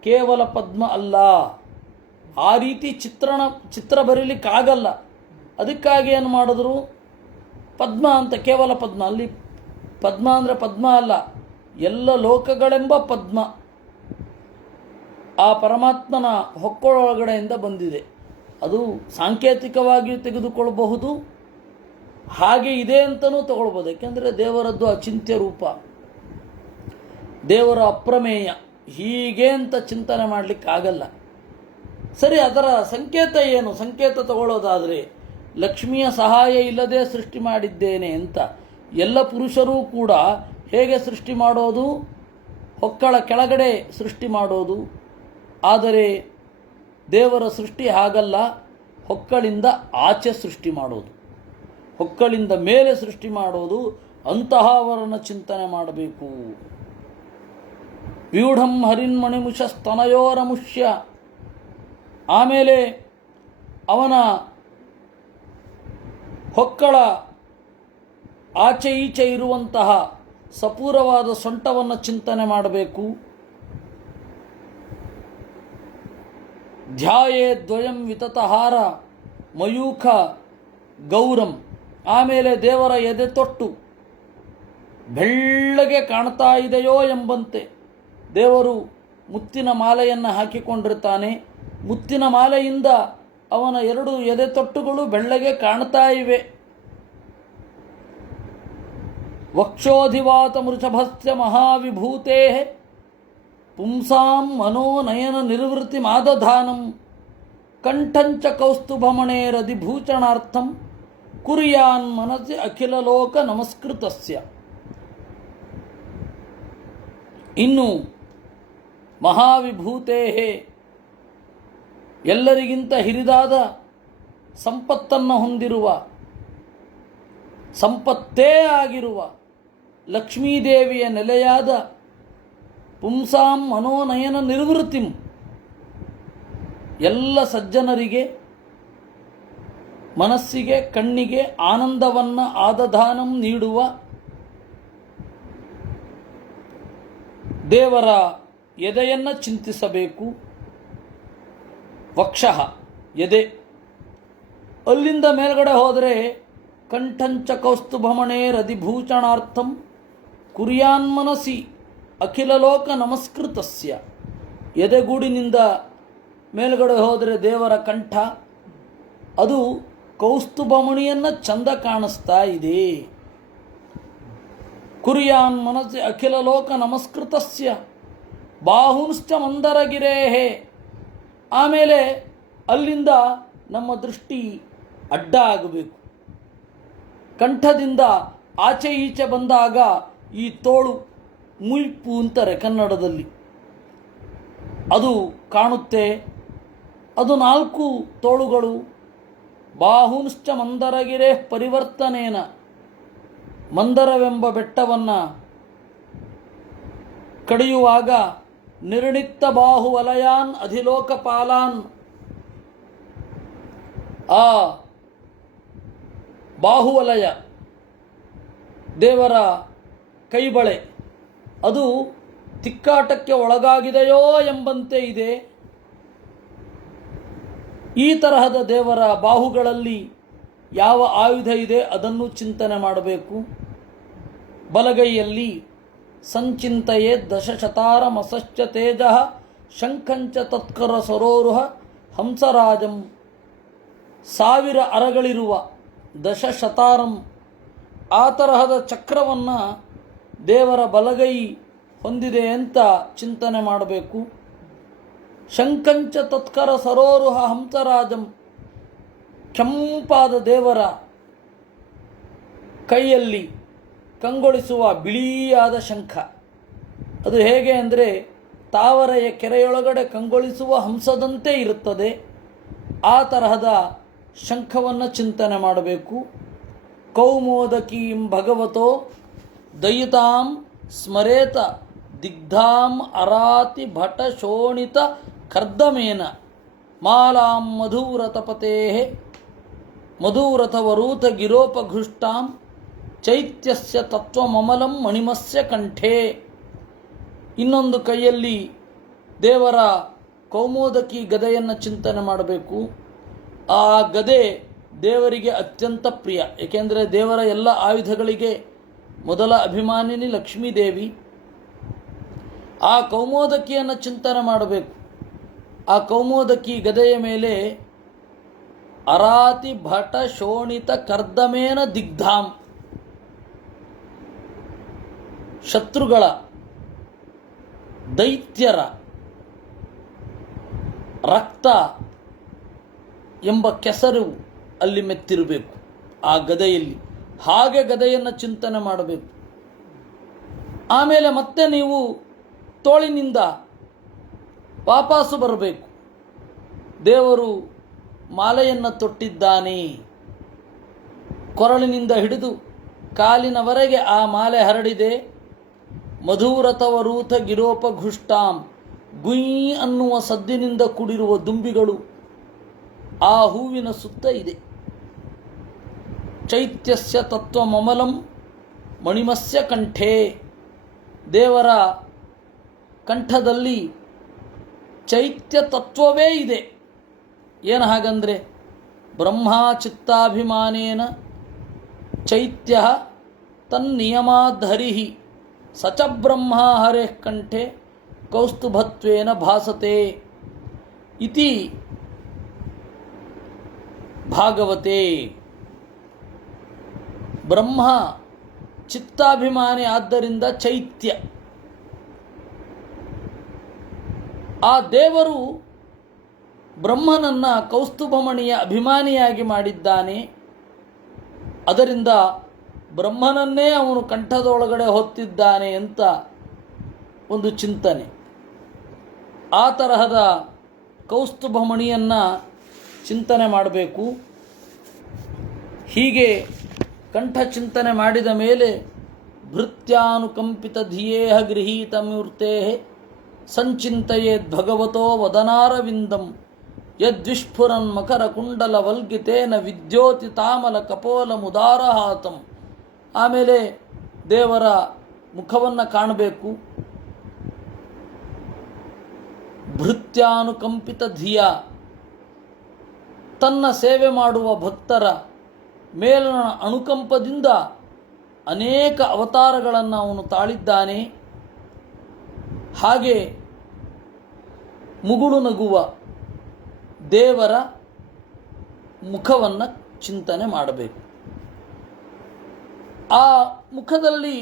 ಕೇವಲ ಪದ್ಮ ಅಲ್ಲ. ಆ ರೀತಿ ಚಿತ್ರ ಬರೀಲಿಕ್ಕಾಗಲ್ಲ. ಅದಕ್ಕಾಗಿ ಏನು ಮಾಡಿದ್ರು, ಪದ್ಮ ಅಂತ ಕೇವಲ ಪದ್ಮ. ಅಲ್ಲಿ ಪದ್ಮ ಅಂದರೆ ಪದ್ಮ ಅಲ್ಲ, ಎಲ್ಲ ಲೋಕಗಳೆಂಬ ಪದ್ಮ ಆ ಪರಮಾತ್ಮನ ಹೊಕ್ಕೊಳಗಡೆಯಿಂದ ಬಂದಿದೆ. ಅದು ಸಾಂಕೇತಿಕವಾಗಿಯೂ ತೆಗೆದುಕೊಳ್ಳಬಹುದು, ಹಾಗೆ ಇದೆ ಅಂತಲೂ ತಗೊಳ್ಬೋದು. ಯಾಕೆಂದರೆ ದೇವರದ್ದು ಅಚಿಂತ್ಯ ರೂಪ, ದೇವರ ಅಪ್ರಮೇಯ, ಹೀಗೆ ಅಂತ ಚಿಂತನೆ ಮಾಡಲಿಕ್ಕಾಗಲ್ಲ. ಸರಿ, ಅದರ ಸಂಕೇತ ಏನು? ಸಂಕೇತ ತಗೊಳ್ಳೋದಾದರೆ ಲಕ್ಷ್ಮಿಯ ಸಹಾಯ ಇಲ್ಲದೆ ಸೃಷ್ಟಿ ಮಾಡಿದ್ದೇನೆ ಅಂತ. ಎಲ್ಲ ಪುರುಷರೂ ಕೂಡ ಹೇಗೆ ಸೃಷ್ಟಿ ಮಾಡೋದು? ಹೊಕ್ಕಳ ಕೆಳಗಡೆ ಸೃಷ್ಟಿ ಮಾಡೋದು. ಆದರೆ ದೇವರ ಸೃಷ್ಟಿ ಹಾಗಲ್ಲ, ಹೊಕ್ಕಳಿಂದ ಆಚೆ ಸೃಷ್ಟಿ ಮಾಡೋದು, ಹೊಕ್ಕಳಿಂದ ಮೇಲೆ ಸೃಷ್ಟಿ ಮಾಡೋದು. ಅಂತಹವರನ್ನು ಚಿಂತನೆ ಮಾಡಬೇಕು. ವ್ಯೂಢಂ ಹರಿನ್ಮಣಿಮುಷ ಸ್ತನಯೋರಮುಷ್ಯ. ಆಮೇಲೆ ಅವನ ಹೊಕ್ಕಳ ಆಚೆ ಈಚೆ ಇರುವಂತಹ ಸಪೂರವಾದ ಸೊಂಟವನ್ನು ಚಿಂತನೆ ಮಾಡಬೇಕು. ಧ್ಯಾಯೇ ದ್ವಯಂ ವಿತತಹಾರ ಮಯೂಖ ಗೌರಂ. ಆಮೇಲೆ ದೇವರ ಎದೆ ತೊಟ್ಟು ಬೆಳ್ಳಗೆ ಕಾಣ್ತಾ ಇದೆಯೋ ಎಂಬಂತೆ ದೇವರು ಮುತ್ತಿನ ಮಾಲೆಯನ್ನು ಹಾಕಿಕೊಂಡಿರ್ತಾನೆ. ಮುತ್ತಿನ ಮಾಲೆಯಿಂದ ಅವನ ಎರಡು ಎದೆ ತೊಟ್ಟುಗಳು ಬೆಳ್ಳಗೆ ಕಾಣ್ತಾ ಇವೆ. ವಕ್ಷೋಧಿವಾತ ಮೃಷಭಸ್ಯ ಮಹಾವಿಭೂತೆ ಪುಂಸಾಂ ಮನೋನಯನ ನಿರ್ವೃತ್ತಿ ಮಾದಧಾನಂ ಕಂಠಂಚ ಕೌಸ್ತುಭಮಣೇರಧಿಭೂಷಣಾರ್ಥಂ ಕುರ್ಯಾನ್ ಮನಸಿ ಅಖಿಲ ಲೋಕ ನಮಸ್ಕೃತಸ್ಯ. ಇನ್ನು ಮಹಾವಿಭೂತೆ, ಎಲ್ಲರಿಗಿಂತ ಹಿರಿದಾದ ಸಂಪತ್ತನ್ನು ಹೊಂದಿರುವ, ಸಂಪತ್ತೇ ಆಗಿರುವ ಲಕ್ಷ್ಮೀದೇವಿಯ ನೆಲೆಯಾದ ಪುಂಸಾಂ ಮನೋನಯನ ನಿರ್ವೃತ್ತಿಂ, ಎಲ್ಲ ಸಜ್ಜನರಿಗೆ ಮನಸ್ಸಿಗೆ ಕಣ್ಣಿಗೆ ಆನಂದವನ್ನು ಆದಧಾನಂ ನೀಡುವ ದೇವರ ಎದೆಯನ್ನು ಚಿಂತಿಸಬೇಕು. ವಕ್ಷಃ ಎದೆ, ಅಲ್ಲಿಂದ ಮೇಲ್ಗಡೆ ಹೋದರೆ ಕಂಠಂಚ ಕೌಸ್ತುಭಮಣೇರಧಿಭೂಷಣಾರ್ಥಂ ಕುರ್ಯಾನ್ಮನಸಿ ಅಖಿಲ ಲೋಕ ನಮಸ್ಕೃತಸ್ಯ. ಎದೆಗೂಡಿನಿಂದ ಮೇಲ್ಗಡೆ ಹೋದರೆ ದೇವರ ಕಂಠ, ಅದು ಕೌಸ್ತುಭಮಣಿಯನ್ನು ಚಂದ ಕಾಣಿಸ್ತಾ ಇದೆ. ಕುರ್ಯಾನ್ ಮನಸ್ಸಿ ಅಖಿಲ ಲೋಕ ನಮಸ್ಕೃತಸ್ಯ ಬಾಹುಂಶ್ಚ ಮಂದರಗಿರೇಹೇ. ಆಮೇಲೆ ಅಲ್ಲಿಂದ ನಮ್ಮ ದೃಷ್ಟಿ ಅಡ್ಡ ಆಗಬೇಕು. ಕಂಠದಿಂದ ಆಚೆ ಈಚೆ ಬಂದಾಗ ಈ ತೋಳು ಮುಯ್ಪು ಅಂತಾರೆ ಕನ್ನಡದಲ್ಲಿ, ಅದು ಕಾಣುತ್ತೆ. ಅದು 4 ತೋಳುಗಳು. ಬಾಹುಂಶ್ಚ ಮಂದರಗಿರೇ ಪರಿವರ್ತನೇನ, ಮಂದರವೆಂಬ ಬೆಟ್ಟವನ್ನು ಕಡಿಯುವಾಗ ನಿರ್ಣಿತ್ತ ಬಾಹುವಲಯಾನ್ ಅಧಿಲೋಕಪಾಲಾನ್, ಆ ಬಾಹುವಲಯ ದೇವರ ಕೈಬಳೆ ಅದು ತಿಕ್ಕಾಟಕ್ಕೆ ಒಳಗಾಗಿದೆಯೋ ಎಂಬಂತೆ ಇದೆ. ಈ ತರಹದ ದೇವರ ಬಾಹುಗಳಲ್ಲಿ ಯಾವ ಆಯುಧ ಇದೆ ಅದನ್ನು ಚಿಂತನೆ ಮಾಡಬೇಕು. ಬಲಗೈಯಲ್ಲಿ ಸಂಚಿಂತೆಯೇ ದಶಶತಾರಮಸಶ್ಚ ತೇಜ ಶಂಖಂಚ ತತ್ಕರ ಸರೋರುಹ ಹಂಸರಾಜಂ. 1000 ಅರಗಳಿರುವ ದಶಶತಾರಂ, ಆ ತರಹದ ಚಕ್ರವನ್ನು ದೇವರ ಬಲಗೈ ಹೊಂದಿದೆ ಅಂತ ಚಿಂತನೆ ಮಾಡಬೇಕು. ಶಂಖಂಚ ತತ್ಕರ ಸರೋರುಹ ಹಂಸರಾಜಂ, ಕೆಂಪಾದ ದೇವರ ಕೈಯಲ್ಲಿ ಕಂಗೊಳಿಸುವ ಬಿಳಿಯಾದ ಶಂಖ. ಅದು ಹೇಗೆ ಅಂದರೆ ತಾವರೆಯ ಕೆರೆಯೊಳಗಡೆ ಕಂಗೊಳಿಸುವ ಹಂಸದಂತೆ ಇರುತ್ತದೆ. ಆ ತರಹದ ಶಂಖವನ್ನು ಚಿಂತನೆ ಮಾಡಬೇಕು. ಕೌಮೋದಕೀಂ ಭಗವತೋ ದಯಿತಾಂ ಸ್ಮರೇತ ದಿಗ್ಧಾಂ ಅರಾತಿ ಭಟ ಶೋಣಿತ ಕರ್ದಮೇನ ಮಾಲಾಂ ಮಧುವ್ರತಪತೇ ಮಧುವ್ರತವರೂಥ ಗಿರೋಪಘೃಷ್ಟಾಂ ಚೈತ್ಯಸ್ಯ ತತ್ವಮಮಲಂ ಮಣಿಮಸ್ಯ ಕಂಠೇ. ಇನ್ನೊಂದು ಕೈಯಲ್ಲಿ ದೇವರ ಕೌಮೋದಕಿ ಗದೆಯನ್ನು ಚಿಂತನೆ ಮಾಡಬೇಕು. ಆ ಗದೆ ದೇವರಿಗೆ ಅತ್ಯಂತ ಪ್ರಿಯ, ಏಕೆಂದರೆ ದೇವರ ಎಲ್ಲ ಆಯುಧಗಳಿಗೆ ಮೊದಲ ಅಭಿಮಾನಿನಿ ಲಕ್ಷ್ಮೀದೇವಿ. ಆ ಕೌಮೋದಕಿಯನ್ನು ಚಿಂತನೆ ಮಾಡಬೇಕು. ಆ ಕೌಮೋದಕಿ ಗದೆಯ ಮೇಲೆ ಅರಾತಿ ಭಟ ಶೋಣಿತ ಕರ್ದಮೇನ ದಿಗ್ಧಾಂ, ಶತ್ರುಗಳ ದೈತ್ಯರ ರಕ್ತ ಎಂಬ ಕೆಸರು ಅಲ್ಲಿ ಮೆತ್ತಿರಬೇಕು ಆ ಗದೆಯಲ್ಲಿ. ಹಾಗೆ ಗದೆಯನ್ನು ಚಿಂತನೆ ಮಾಡಬೇಕು. ಆಮೇಲೆ ಮತ್ತೆ ನೀವು ತೋಳಿನಿಂದ ವಾಪಸ್ಸು ಬರಬೇಕು. ದೇವರು ಮಾಲೆಯನ್ನು ತೊಟ್ಟಿದ್ದಾನೆ. ಕೊರಳಿನಿಂದ ಹಿಡಿದು ಕಾಲಿನವರೆಗೆ ಆ ಮಾಲೆ ಹರಡಿದೆ. ಮಧುರತವರೂಥ ಗಿರೋಪಘುಷ್ಟಾಂ, ಗುಯ್ ಅನ್ನುವ ಸದ್ದಿನಿಂದ ಕೂಡಿರುವ ದುಂಬಿಗಳು ಆ ಹೂವಿನ ಸುತ್ತ ಇದೆ. ಚೈತ್ಯಸ್ಯ ತತ್ವಮಮಲಂ ಮಣಿಮಸ್ಯ ಕಂಠೇ, ದೇವರ ಕಂಠದಲ್ಲಿ ಚೈತ್ಯ ತತ್ವವೇ ಇದೆ. ಏನು ಹಾಗಂದರೆ ಬ್ರಹ್ಮಚಿತ್ತಾಭಿಮಾನೇನ ಚೈತ್ಯ ತನ್ನಿಯಮಾದ್ಹರಿ ಸಚ ಬ್ರಹ್ಮ ಹರೇಃ ಕಂಠೆ ಕೌಸ್ತುಭತ್ವೇನ ಭಾಸತೆ ಇತಿ ಭಾಗವತೆ. ಬ್ರಹ್ಮ ಚಿತ್ತಾಭಿಮಾನಿ ಆದ್ದರಿಂದ ಚೈತ್ಯ. ಆ ದೇವರು ಬ್ರಹ್ಮನನ್ನು ಕೌಸ್ತುಭಮಣಿಯ ಅಭಿಮಾನಿಯಾಗಿ ಮಾಡಿದ್ದಾನೆ. ಅದರಿಂದ ಬ್ರಹ್ಮನನ್ನೇ ಅವನು ಕಂಠದೊಳಗಡೆ ಹೊತ್ತಿದ್ದಾನೆ ಅಂತ ಒಂದು ಚಿಂತನೆ. ಆ ತರಹದ ಕೌಸ್ತುಭಮಣಿಯನ್ನು ಚಿಂತನೆ ಮಾಡಬೇಕು. ಹೀಗೆ ಕಂಠ ಚಿಂತನೆ ಮಾಡಿದ ಮೇಲೆ ಭೃತ್ಯಾನುಕಂಪಿತ ಧಿಯೇಹ ಗೃಹೀತ ಮೂರ್ತೆ ಸಂಚಿಂತೆಯೇದ್ ಭಗವತೋ ವದನಾರವಿಂದಂ ಯದ್ವಿಸ್ಫುರನ್ ಮಕರ ಕುಂಡಲ ವಲ್ಗಿತೇನ ವಿದ್ಯೋತಿ ತಾಮಲ ಕಪೋಲ ಮುದಾರಹಾತಂ. ಆಮೇಲೆ ದೇವರ ಮುಖವನ್ನು ಕಾಣಬೇಕು. ಭೃತ್ಯಾನುಕಂಪಿತ ಧಿಯ, ತನ್ನ ಸೇವೆ ಮಾಡುವ ಭಕ್ತರ ಮೇಲಿನ ಅನುಕಂಪದಿಂದ ಅನೇಕ ಅವತಾರಗಳನ್ನು ಅವನು ತಾಳಿದ್ದಾನೆ. ಹಾಗೆ ಮುಗುಳು ನಗುವ ದೇವರ ಮುಖವನ್ನು ಚಿಂತನೆ ಮಾಡಬೇಕು. ಆ ಮುಖದಲ್ಲಿ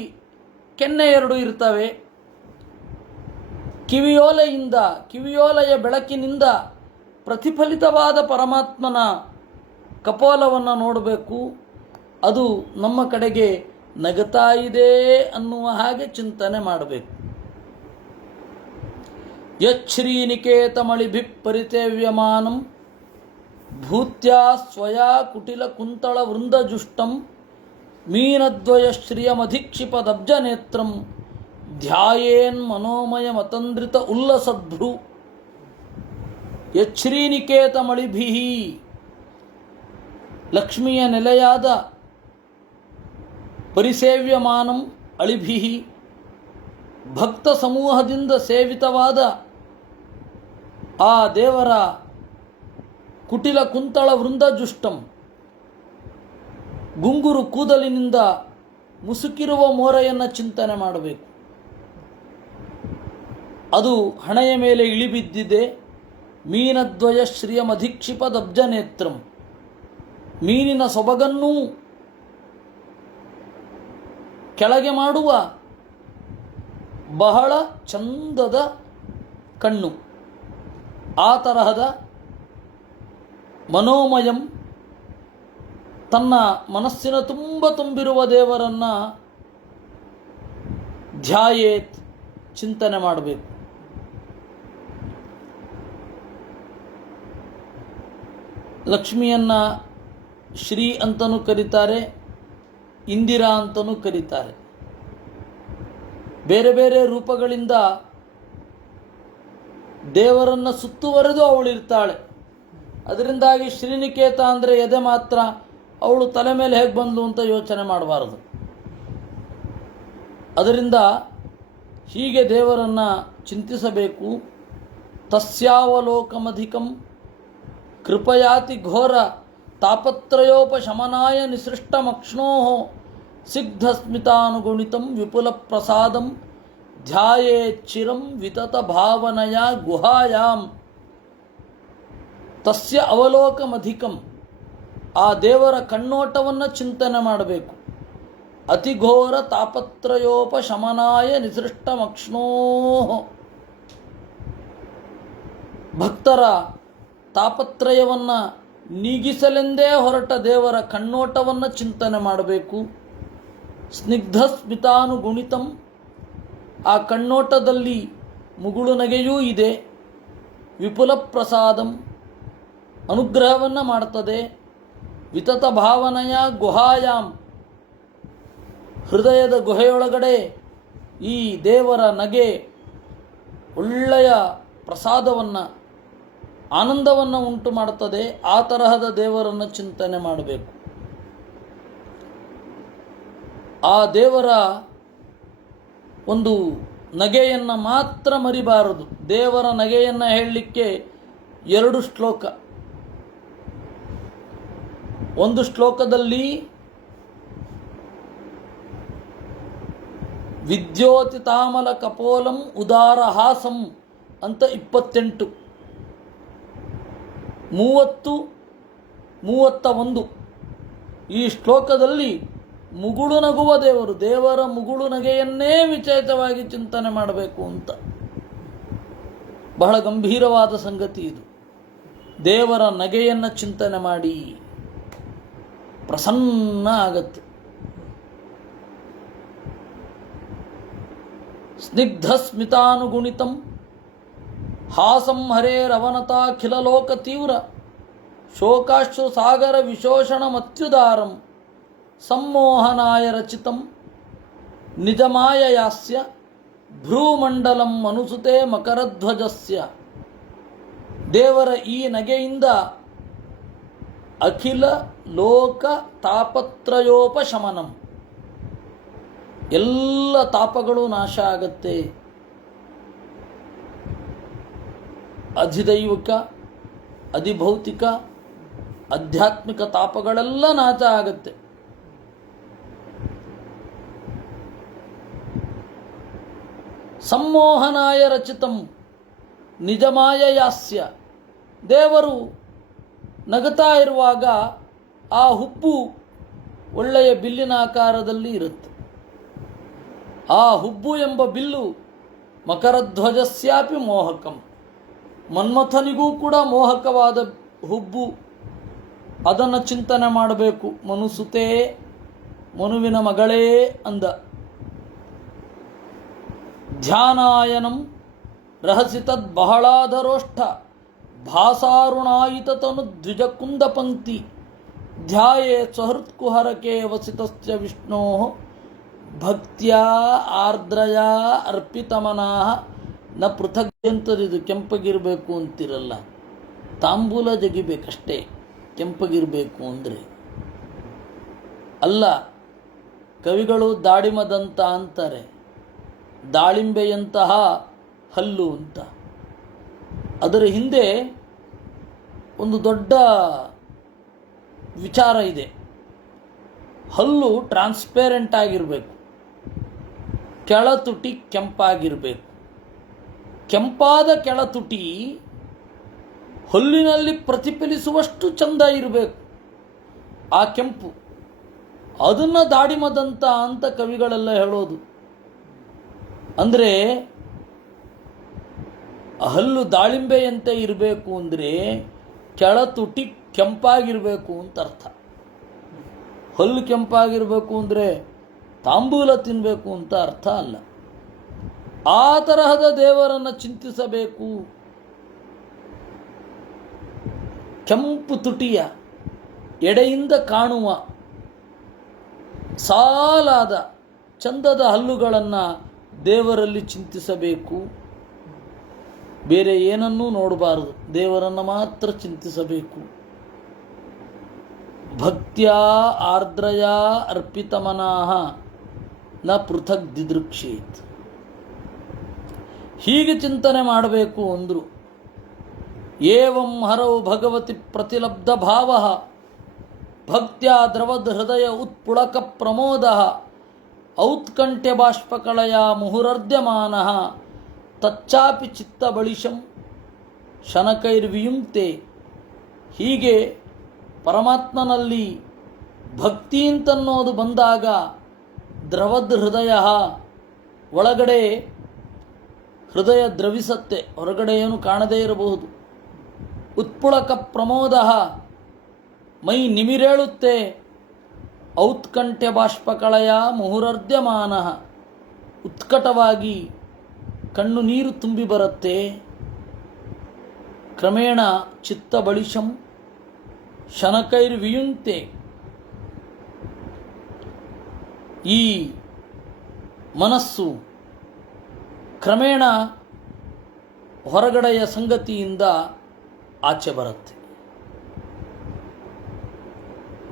ಕೆನ್ನೆ ಎರಡು ಇರ್ತವೆ. ಕಿವಿಯೋಲೆಯ ಬೆಳಕಿನಿಂದ ಪ್ರತಿಫಲಿತವಾದ ಪರಮಾತ್ಮನ ಕಪೋಲವನ್ನು ನೋಡಬೇಕು. ಅದು ನಮ್ಮ ಕಡೆಗೆ ನಗುತ್ತಾ ಇದೆ ಅನ್ನುವ ಹಾಗೆ ಚಿಂತನೆ ಮಾಡಬೇಕು. ಯಚ್ಛ್ರೀನಿಕೇತಮಳಿಭಿ ಪರಿತೇವ್ಯಮಾನಂ ಭೂತ್ಯಾ ಸ್ವಯಾ ಕುಟಿಲ ಕುಂತಳ ವೃಂದಜುಷ್ಟಂ ಮೀನದ್ವಯ ಶ್ರಿಯಮಧಿಕ್ಷಿಪದಬ್ಜ ನೇತ್ರಂ ಧ್ಯಾಯೇನ್ ಮನೋಮಯ ಮತಂದ್ರಿತ ಉಲ್ಲಸದ್ಭ್ರು. ಯಚ್ಛ್ರೀನಿಕೇತಮಳಿಭಿ, ಲಕ್ಷ್ಮಿಯ ನೆಲೆಯಾದ ಪರಿಸೇವ್ಯಮಾನಂ ಅಳಿಭಿ, ಭಕ್ತ ಸಮೂಹದಿಂದ ಸೇವಿತವಾದ ಆ ದೇವರ ಕುಟಿಲ ಕುಂತಳ ವೃಂದಜುಷ್ಟಂ, ಗುಂಗುರು ಕೂದಲಿನಿಂದ ಮುಸುಕಿರುವ ಮೋರೆಯನ್ನು ಚಿಂತನೆ ಮಾಡಬೇಕು. ಅದು ಹಣೆಯ ಮೇಲೆ ಇಳಿಬಿದ್ದಿದೆ. ಮೀನದ್ವಯ ಶ್ರಿಯಮಧಿಕ್ಷಿಪದಬ್ಜ ನೇತ್ರಂ, ಮೀನಿನ ಸೊಬಗನ್ನೂ ಕೆಳಗೆ ಮಾಡುವ ಬಹಳ ಚಂದದ ಕಣ್ಣು. ಆ ತರಹದ ಮನೋಮಯಂ, ತನ್ನ ಮನಸ್ಸಿನ ತುಂಬಿರುವ ದೇವರನ್ನು ಧ್ಯಾಯೇತ್, ಚಿಂತನೆ ಮಾಡಬೇಕು. ಲಕ್ಷ್ಮಿಯನ್ನು ಶ್ರೀ ಅಂತಲೂ ಕರೀತಾರೆ, ಇಂದಿರಾ ಅಂತಲೂ ಕರೀತಾರೆ. ಬೇರೆ ಬೇರೆ ರೂಪಗಳಿಂದ ದೇವರನ್ನು ಸುತ್ತುವರೆದು ಅವಳಿರ್ತಾಳೆ. ಅದರಿಂದಾಗಿ ಶ್ರೀನಿಕೇತ ಅಂದರೆ ಎದೆ ಮಾತ್ರ, ಅವಳು ತಲೆ ಮೇಲೆ ಹೇಗೆ ಬಂದು ಅಂತ ಯೋಚನೆ ಮಾಡಬಾರದು. ಅದರಿಂದ ಹೀಗೆ ದೇವರನ್ನು ಚಿಂತಿಸಬೇಕು. ತಸ್ಯಾವಲೋಕಮಧಿಕಂ ಕೃಪಯಾತಿ ಘೋರ ತಾಪತ್ರಯೋಪಶಮನಾಯ ನಿಸೃಷ್ಟಮಕ್ಷ್ಣೋ ಸಿಗ್ಧಸ್ಮಿತಾನುಗುಣಿತಂ ವಿಪುಲ ಪ್ರಸಾದಂ ಧ್ಯಾಯೇಚ್ಚಿರಂ ವಿತತ ಭಾವನಯ ಗುಹಾಯಾಂ. ತಸ್ಯ ಅವಲೋಕಮಧಿಕಂ, ಆ ದೇವರ ಕಣ್ಣೋಟವನ್ನು ಚಿಂತನೆ ಮಾಡಬೇಕು. ಅತಿಘೋರ ತಾಪತ್ರಯೋಪಶಮನಾಯ ನಿಸೃಷ್ಟಮಕ್ಷ್ಣೋ, ಭಕ್ತರ ತಾಪತ್ರಯವನ್ನು ನೀಗಿಸಲೆಂದೇ ಹೊರಟ ದೇವರ ಕಣ್ಣೋಟವನ್ನು ಚಿಂತನೆ ಮಾಡಬೇಕು. ಸ್ನಿಗ್ಧ ಸ್ಮಿತಾನುಗುಣಿತಂ, ಆ ಕಣ್ಣೋಟದಲ್ಲಿ ಮುಗುಳು ನಗೆಯೂ ಇದೆ. ವಿಪುಲ ಪ್ರಸಾದಂ, ಅನುಗ್ರಹವನ್ನು ಮಾಡ್ತದೆ. ವಿತತ ಭಾವನೆಯ ಗುಹಾಯಾಂ, ಹೃದಯದ ಗುಹೆಯೊಳಗಡೆ ಈ ದೇವರ ನಗೆ ಒಳ್ಳೆಯ ಪ್ರಸಾದವನ್ನು, ಆನಂದವನ್ನು ಉಂಟು ಮಾಡುತ್ತದೆ. ಆ ತರಹದ ದೇವರನ್ನು ಚಿಂತನೆ ಮಾಡಬೇಕು. ಆ ದೇವರ ಒಂದು ನಗೆಯನ್ನು ಮಾತ್ರ ಮರಿಬಾರದು. ದೇವರ ನಗೆಯನ್ನು ಹೇಳಲಿಕ್ಕೆ 2 ಶ್ಲೋಕ. ಒಂದು ಶ್ಲೋಕದಲ್ಲಿ ವಿದ್ಯೋತಿತಾಮಲ ಕಪೋಲಂ ಉದಾರಹಾಸಂ ಅಂತ 28, 30, 31 ಈ ಶ್ಲೋಕದಲ್ಲಿ ಮುಗುಳು ನಗುವ ದೇವರು, ದೇವರ ಮುಗುಳು ನಗೆಯನ್ನೇ ವಿಚೇತವಾಗಿ ಚಿಂತನೆ ಮಾಡಬೇಕು ಅಂತ. ಬಹಳ ಗಂಭೀರವಾದ ಸಂಗತಿ ಇದು. ದೇವರ ನಗೆಯನ್ನು ಚಿಂತನೆ ಮಾಡಿ ಪ್ರಸನ್ನ ಆಗತ್ತೆ. ಸ್ನಿಗ್ಧ ಸ್ಮಿತಾನುಗುಣಿತಂ ಹಾಸಂ ಹರೇರವನತಾಖಿಲಲೋಕ ತೀವ್ರ ಶೋಕಾಶ್ರು ಸಾಗರ ವಿಶೋಷಣಮತ್ಯುದಾರಂ ಸಮ್ಮೋಹನಾಯ ರಚಿತಂ ನಿಜಮಾಯಯಾಸ್ಯ ಭ್ರೂಮಂಡಲಂ ಮನುಸುತೆ ಮಕರಧ್ವಜಸ್ಯ. ದೇವರ ಈ ನಗೆಯಿಂದ ಅಖಿಲ ಲೋಕ ತಾಪತ್ರಯೋಪಶಮನಂ, ಎಲ್ಲ ತಾಪಗಳು ನಾಶ ಆಗತ್ತೆ. ಅಧಿದೈವಿಕ, ಅಧಿಭೌತಿಕ, ಆಧ್ಯಾತ್ಮಿಕ ತಾಪಗಳೆಲ್ಲ ನಾಶ ಆಗತ್ತೆ. ಸಂಮೋಹನಾಯ ರಚಿತಂ ನಿಜಮಾಯಯಾಸ್ಯ. ದೇವರು ನಗುತ್ತಾ ಇರುವಾಗ ಆ ಹುಬ್ಬು ಒಳ್ಳೆಯ ಬಿಲ್ಲಿನ ಆಕಾರದಲ್ಲಿ ಇರುತ್ತೆ. ಆ ಹುಬ್ಬು ಎಂಬ ಬಿಲ್ಲು ಮಕರಧ್ವಜಸ್ಯಾಪಿ ಮೋಹಕಂ, ಮನ್ಮಥನಿಗೂ ಕೂಡ ಮೋಹಕವಾದ ಹುಬ್ಬು. ಅದನ್ನು ಚಿಂತನೆ ಮಾಡಬೇಕು. ಮನುಸುತೇ, ಮನುವಿನ ಮಗಳೇ ಅಂದ. ಧ್ಯಾನಾಯನಂ ರಹಸಿತದ್ ಬಹಳಾಧರೋಷ್ಠ ಭಾಸಾರುಣಾಯಿತತನು ದ್ವಿಜಕುಂದ ಪಂಕ್ತಿ ಧ್ಯಾಯೇ ಸ್ವಹೃತ್ಕುಹರಕೆ ವಸಿತಸ್ಯ ವಿಷ್ಣೋ ಭಕ್ತ್ಯಾ ಆರ್ದ್ರಯಾ ಅರ್ಪಿತಮನಃ ನ ಪೃಥಗ್ಯಂತದಿದು. ಕೆಂಪಗಿರಬೇಕು ಅಂತಿರಲ್ಲ, ತಾಂಬೂಲ ಜಗಿಬೇಕಷ್ಟೇ ಕೆಂಪಗಿರಬೇಕು ಅಂದರೆ. ಅಲ್ಲ, ಕವಿಗಳು ದಾಳಿಮದಂತ ಅಂತಾರೆ, ದಾಳಿಂಬೆಯಂತಹ ಹಲ್ಲು ಅಂತ. ಅದರ ಹಿಂದೆ ಒಂದು ದೊಡ್ಡ ವಿಚಾರ ಇದೆ. ಹಲ್ಲು ಟ್ರಾನ್ಸ್ಪೇರೆಂಟ್ ಆಗಿರಬೇಕು, ಕೆಳತುಟಿ ಕೆಂಪಾಗಿರಬೇಕು. ಕೆಂಪಾದ ಕೆಳತುಟಿ ಹಲ್ಲಿನಲ್ಲಿ ಪ್ರತಿಫಲಿಸುವಷ್ಟು ಚಂದ ಇರಬೇಕು ಆ ಕೆಂಪು. ಅದನ್ನು ದಾಡಿಮದಂತ ಅಂತ ಕವಿಗಳೆಲ್ಲ ಹೇಳೋದು. ಅಂದರೆ ಹಲ್ಲು ದಾಳಿಂಬೆಯಂತೆ ಇರಬೇಕು ಅಂದರೆ ಕೆಳತುಟಿ ಕೆಂಪಾಗಿರಬೇಕು ಅಂತ ಅರ್ಥ. ಹಲ್ಲು ಕೆಂಪಾಗಿರಬೇಕು ಅಂದರೆ ತಾಂಬೂಲ ತಿನ್ನಬೇಕು ಅಂತ ಅರ್ಥ ಅಲ್ಲ. ಆ ತರಹದ ದೇವರನ್ನು ಚಿಂತಿಸಬೇಕು. ಕೆಂಪು ತುಟಿಯ ಎಡೆಯಿಂದ ಕಾಣುವ ಸಾಲಾದ ಚಂದದ ಹಲ್ಲುಗಳನ್ನು ದೇವರಲ್ಲಿ ಚಿಂತಿಸಬೇಕು. ಬೇರೆ ಏನನ್ನೂ ನೋಡಬಾರದು, ದೇವರನ್ನು ಮಾತ್ರ ಚಿಂತಿಸಬೇಕು. ಭಕ್ತ್ಯಾ ಆರ್ದ್ರಯಾ ಅರ್ಪಿತಮನಃ ನ ಪೃಥಕ್ ದಿದೃಕ್ಷೇತ್. ಹೀಗೆ ಚಿಂತನೆ ಮಾಡಬೇಕು ಅಂದರು. ಏವಂ ಹರೌ ಭಗವತಿ ಪ್ರತಿಲಬ್ಧ ಭಾವ ಭಕ್ತ್ಯಾ ದ್ರವದ್ ಹೃದಯ ಉತ್ಪುಳಕ ಪ್ರಮೋದ ಔತ್ಕಂಠ್ಯ ಬಾಷ್ಪಕಳಯ ಮುಹುರರ್ಧ್ಯಮಾನಃ ತಚ್ಚಾಪಿ ಚಿತ್ತ ಬಳಿಶಂ ಶನಕೈರ್ವಿಯುಂಕ್ತೆ. ಹೀಗೆ ಪರಮಾತ್ಮನಲ್ಲಿ ಭಕ್ತಿ ಅಂತನ್ನೋದು ಬಂದಾಗ ದ್ರವದ್ ಹೃದಯ, ಒಳಗಡೆ ಹೃದಯ ದ್ರವಿಸತ್ತೆ, ಹೊರಗಡೆ ಏನು ಕಾಣದೇ ಇರಬಹುದು. ಉತ್ಪುಳಕ ಪ್ರಮೋದ, ಮೈ ನಿಮಿರೇಳುತ್ತೆ. ಔತ್ಕಂಠ್ಯ ಬಾಷ್ಪಕಳಯ ಮುಹುರರ್ಧ್ಯಮಾನ, ಉತ್ಕಟವಾಗಿ ಕಣ್ಣು ನೀರು ತುಂಬಿ ಬರುತ್ತೆ. ಕ್ರಮೇಣ ಚಿತ್ತ ಬಳಿಶಂ ಶನಕೈರ್ವಿಯುಂಕ್ತೆ. ಈ ಮನಸ್ಸು ಕ್ರಮೇಣ ಹೊರಗಡೆಯ ಸಂಗತಿಯಿಂದ ಆಚೆ ಬರುತ್ತೆ.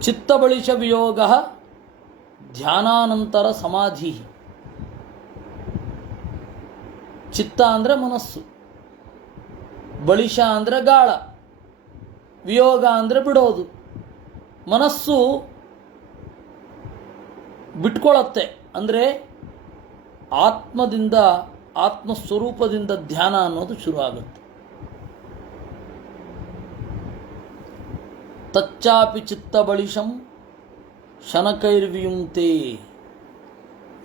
ಚಿತ್ತಬಳಿಶ ವಿಯೋಗ ಧ್ಯಾನಾನಂತರ ಸಮಾಧಿ. ಚಿತ್ತ ಅಂದರೆ ಮನಸ್ಸು, ಬಳಿಶ ಅಂದರೆ ಗಾಳ, ವಿಯೋಗ ಅಂದರೆ ಬಿಡೋದು. ಮನಸ್ಸು ಬಿಟ್ಕೊಳ್ಳತ್ತೆ ಅಂದರೆ ಆತ್ಮದಿಂದ, ಆತ್ಮಸ್ವರೂಪದಿಂದ ಧ್ಯಾನ ಅನ್ನೋದು ಶುರುವಾಗುತ್ತೆ. ತಚ್ಚಾಪಿ ಚಿತ್ತ ಬಳಿಶಂ ಶನಕೈರ್ವಿಯುಂಕ್ತೆ.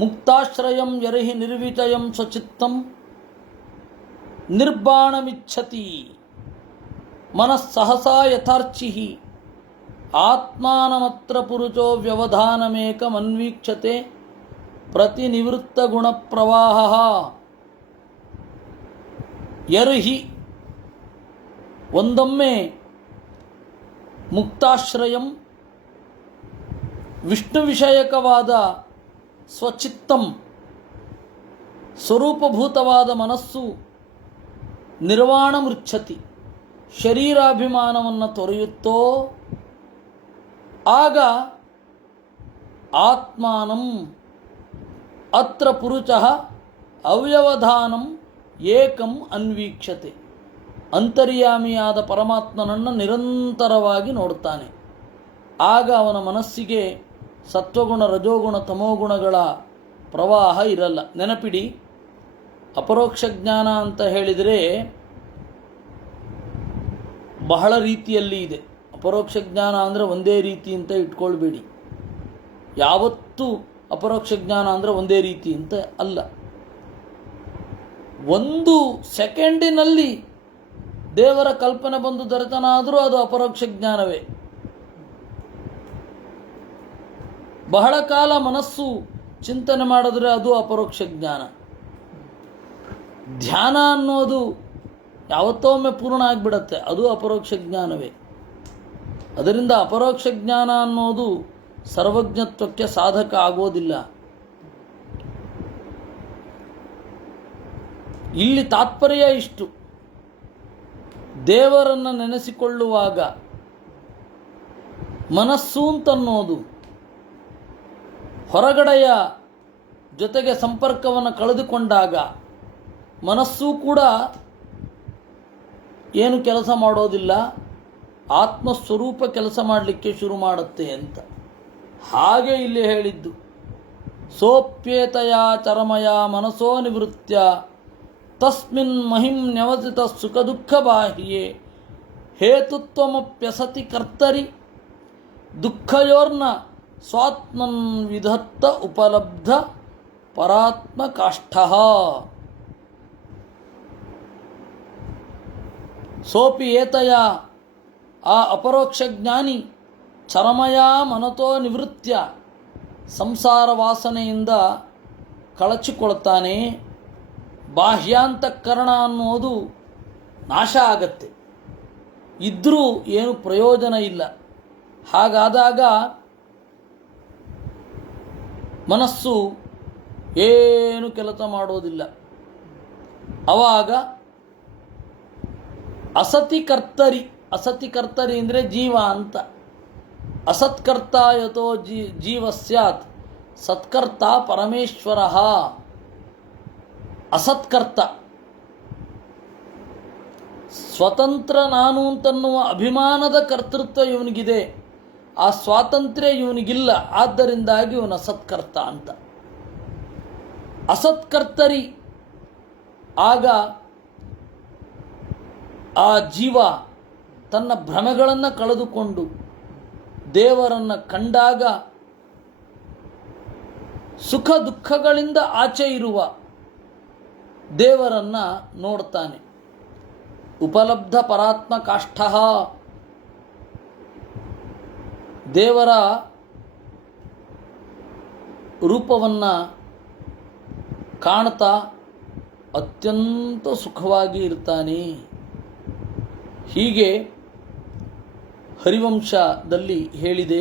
ಮುಕ್ತಾಶ್ರಯಂ ಯರ್ಹಿ ನಿರ್ವಿಚಯಂ ಸ್ವಚಿತ್ತಂ ನಿರ್ಬಾಣಮಿಚ್ಛತಿ. ಮನಸ್ಸಹಸಾ ಯಥಾರ್ಚಿಃ ಆತ್ಮಾನಮತ್ರ ಪುರುಷೋ ವ್ಯವಧಾನಮೇಕಮನ್ವೀಕ್ಷತೆ ಪ್ರತಿನಿವೃತ್ತ ಗುಣಪ್ರವಾಹ. ಯರ್ಹಿ, ಒಂದೊಮ್ಮೆ ಮುಕ್ತಾಶ್ರಯಂ ವಿಷ್ಣು ವಿಷಯಕವಾದ ಸ್ವಚಿತ್ತಂ ಸ್ವರೂಪಭೂತವಾದ ಮನಸ್ಸು ನಿರ್ವಾಣ ಮೃಚ್ಛತಿ, ಶರೀರಾಭಿಮಾನವನ್ನು ತೊರೆಯುತ್ತೋ ಆಗ ಆತ್ಮಾನಂ ಅತ್ರ ಪುರುಷಃ ಅವ್ಯವಧಾನಂ ಏಕಂ ಅನ್ವೀಕ್ಷತೆ. ಅಂತರ್ಯಾಮಿಯಾದ ಪರಮಾತ್ಮನನ್ನು ನಿರಂತರವಾಗಿ ನೋಡುತ್ತಾನೆ. ಆಗ ಅವನ ಮನಸ್ಸಿಗೆ ಸತ್ವಗುಣ, ರಜೋಗುಣ, ತಮೋಗುಣಗಳ ಪ್ರವಾಹ ಇರಲ್ಲ. ನೆನಪಿಡಿ, ಅಪರೋಕ್ಷ ಜ್ಞಾನ ಅಂತ ಹೇಳಿದರೆ ಬಹಳ ರೀತಿಯಲ್ಲಿ ಇದೆ. ಅಪರೋಕ್ಷ ಜ್ಞಾನ ಅಂದರೆ ಒಂದೇ ರೀತಿ ಅಂತ ಇಟ್ಕೊಳ್ಬೇಡಿ. ಯಾವತ್ತೂ ಅಪರೋಕ್ಷ ಜ್ಞಾನ ಅಂದರೆ ಒಂದೇ ರೀತಿ ಅಂತ ಅಲ್ಲ. ಒಂದು ಸೆಕೆಂಡಿನಲ್ಲಿ ದೇವರ ಕಲ್ಪನೆ ಬಂದು ದರ್ಶನ ಆದರೂ ಅದು ಅಪರೋಕ್ಷ ಜ್ಞಾನವೇ. ಬಹಳ ಕಾಲ ಮನಸ್ಸು ಚಿಂತನೆ ಮಾಡಿದ್ರೆ ಅದು ಅಪರೋಕ್ಷ ಜ್ಞಾನ. ಧ್ಯಾನ ಅನ್ನೋದು ಯಾವತ್ತೊಮ್ಮೆ ಪೂರ್ಣ ಆಗಿಬಿಡತ್ತೆ, ಅದು ಅಪರೋಕ್ಷ ಜ್ಞಾನವೇ. ಅದರಿಂದ ಅಪರೋಕ್ಷ ಜ್ಞಾನ ಅನ್ನೋದು ಸರ್ವಜ್ಞತ್ವಕ್ಕೆ ಸಾಧಕ ಆಗೋದಿಲ್ಲ. ಇಲ್ಲಿ ತಾತ್ಪರ್ಯ ಇಷ್ಟು: ದೇವರನ್ನು ನೆನೆಸಿಕೊಳ್ಳುವಾಗ ಮನಸ್ಸು ಅಂತನ್ನೋದು ಹೊರಗಡೆಯ ಜೊತೆಗೆ ಸಂಪರ್ಕವನ್ನು ಕಳೆದುಕೊಂಡಾಗ ಮನಸ್ಸು ಕೂಡ ಏನು ಕೆಲಸ ಮಾಡೋದಿಲ್ಲ, ಆತ್ಮಸ್ವರೂಪ ಕೆಲಸ ಮಾಡಲಿಕ್ಕೆ ಶುರು ಮಾಡುತ್ತೆ ಅಂತ. ಹಾಗೆ ಇಲ್ಲಿ ಹೇಳಿದ್ದು, ಸೋಪ್ಯೇತಯ ಚರಮಯ ಮನಸೋ ನಿವೃತ್ಯ ತಸ್ಮಿನ್ ಮಹಿಂ ನ್ಯವಸಿತ ಸುಖ ದುಃಖ ಬಾಹ್ಯೆ ಹೇತುತ್ವಮಪ್ಯಸತಿ ಕರ್ತರಿ ದುಃಖಯೋರ್ನ ಸ್ವಾತ್ಮನ್ ವಿಧತ್ತ ಉಪಲಬ್ಧ ಪರಾತ್ಮಕಾಷ್ಠಃ. ಸೋಪಿ ಏತಯ, ಆ ಅಪರೋಕ್ಷ ಜ್ಞಾನಿ, ಚರಮಯ ಮನತೋ ನಿವೃತ್ಯ, ಸಂಸಾರ ವಾಸನೆಯಿಂದ ಕಳಚಿಕೊಳ್ತಾನೆ. ಬಾಹ್ಯಾಂತಃಕರಣ ಅನ್ನೋದು ನಾಶ ಆಗತ್ತೆ, ಇದ್ದರೂ ಏನು ಪ್ರಯೋಜನ ಇಲ್ಲ. ಹಾಗಾದಾಗ ಮನಸ್ಸು ಏನು ಕೆಲಸ ಮಾಡೋದಿಲ್ಲ. ಆವಾಗ ಅಸತಿ ಕರ್ತರಿ, ಅಸತಿ ಕರ್ತರಿ ಅಂದರೆ ಜೀವ ಅಂತ. ಅಸತ್ಕರ್ತ ಯತೋ ಜೀವ ಸ್ಯಾತ್ ಸತ್ಕರ್ತ ಪರಮೇಶ್ವರ. ಅಸತ್ಕರ್ತ, ಸ್ವತಂತ್ರ ನಾನು ಅಂತನ್ನುವ ಅಭಿಮಾನದ ಕರ್ತೃತ್ವ ಇವನಿಗಿದೆ, ಆ ಸ್ವಾತಂತ್ರ್ಯ ಇವನಿಗಿಲ್ಲ. ಆದ್ದರಿಂದಾಗಿ ಇವನು ಅಸತ್ಕರ್ತ ಅಂತ. ಅಸತ್ಕರ್ತರಿ, ಆಗ ಆ ಜೀವ ತನ್ನ ಭ್ರಮೆಗಳನ್ನು ಕಳೆದುಕೊಂಡು ದೇವರನ್ನು ಕಂಡಾಗ ಸುಖ ದುಃಖಗಳಿಂದ ಆಚೆ ಇರುವ ದೇವರನ್ನು ನೋಡ್ತಾನೆ. ಉಪಲಬ್ಧ ಪರಾತ್ಮ ಕಾಷ್ಠಃ, ದೇವರ ರೂಪವನ್ನು ಕಾಣ್ತಾ ಅತ್ಯಂತ ಸುಖವಾಗಿ ಇರ್ತಾನೆ. ಹೀಗೆ ಹರಿವಂಶದಲ್ಲಿ ಹೇಳಿದೆ.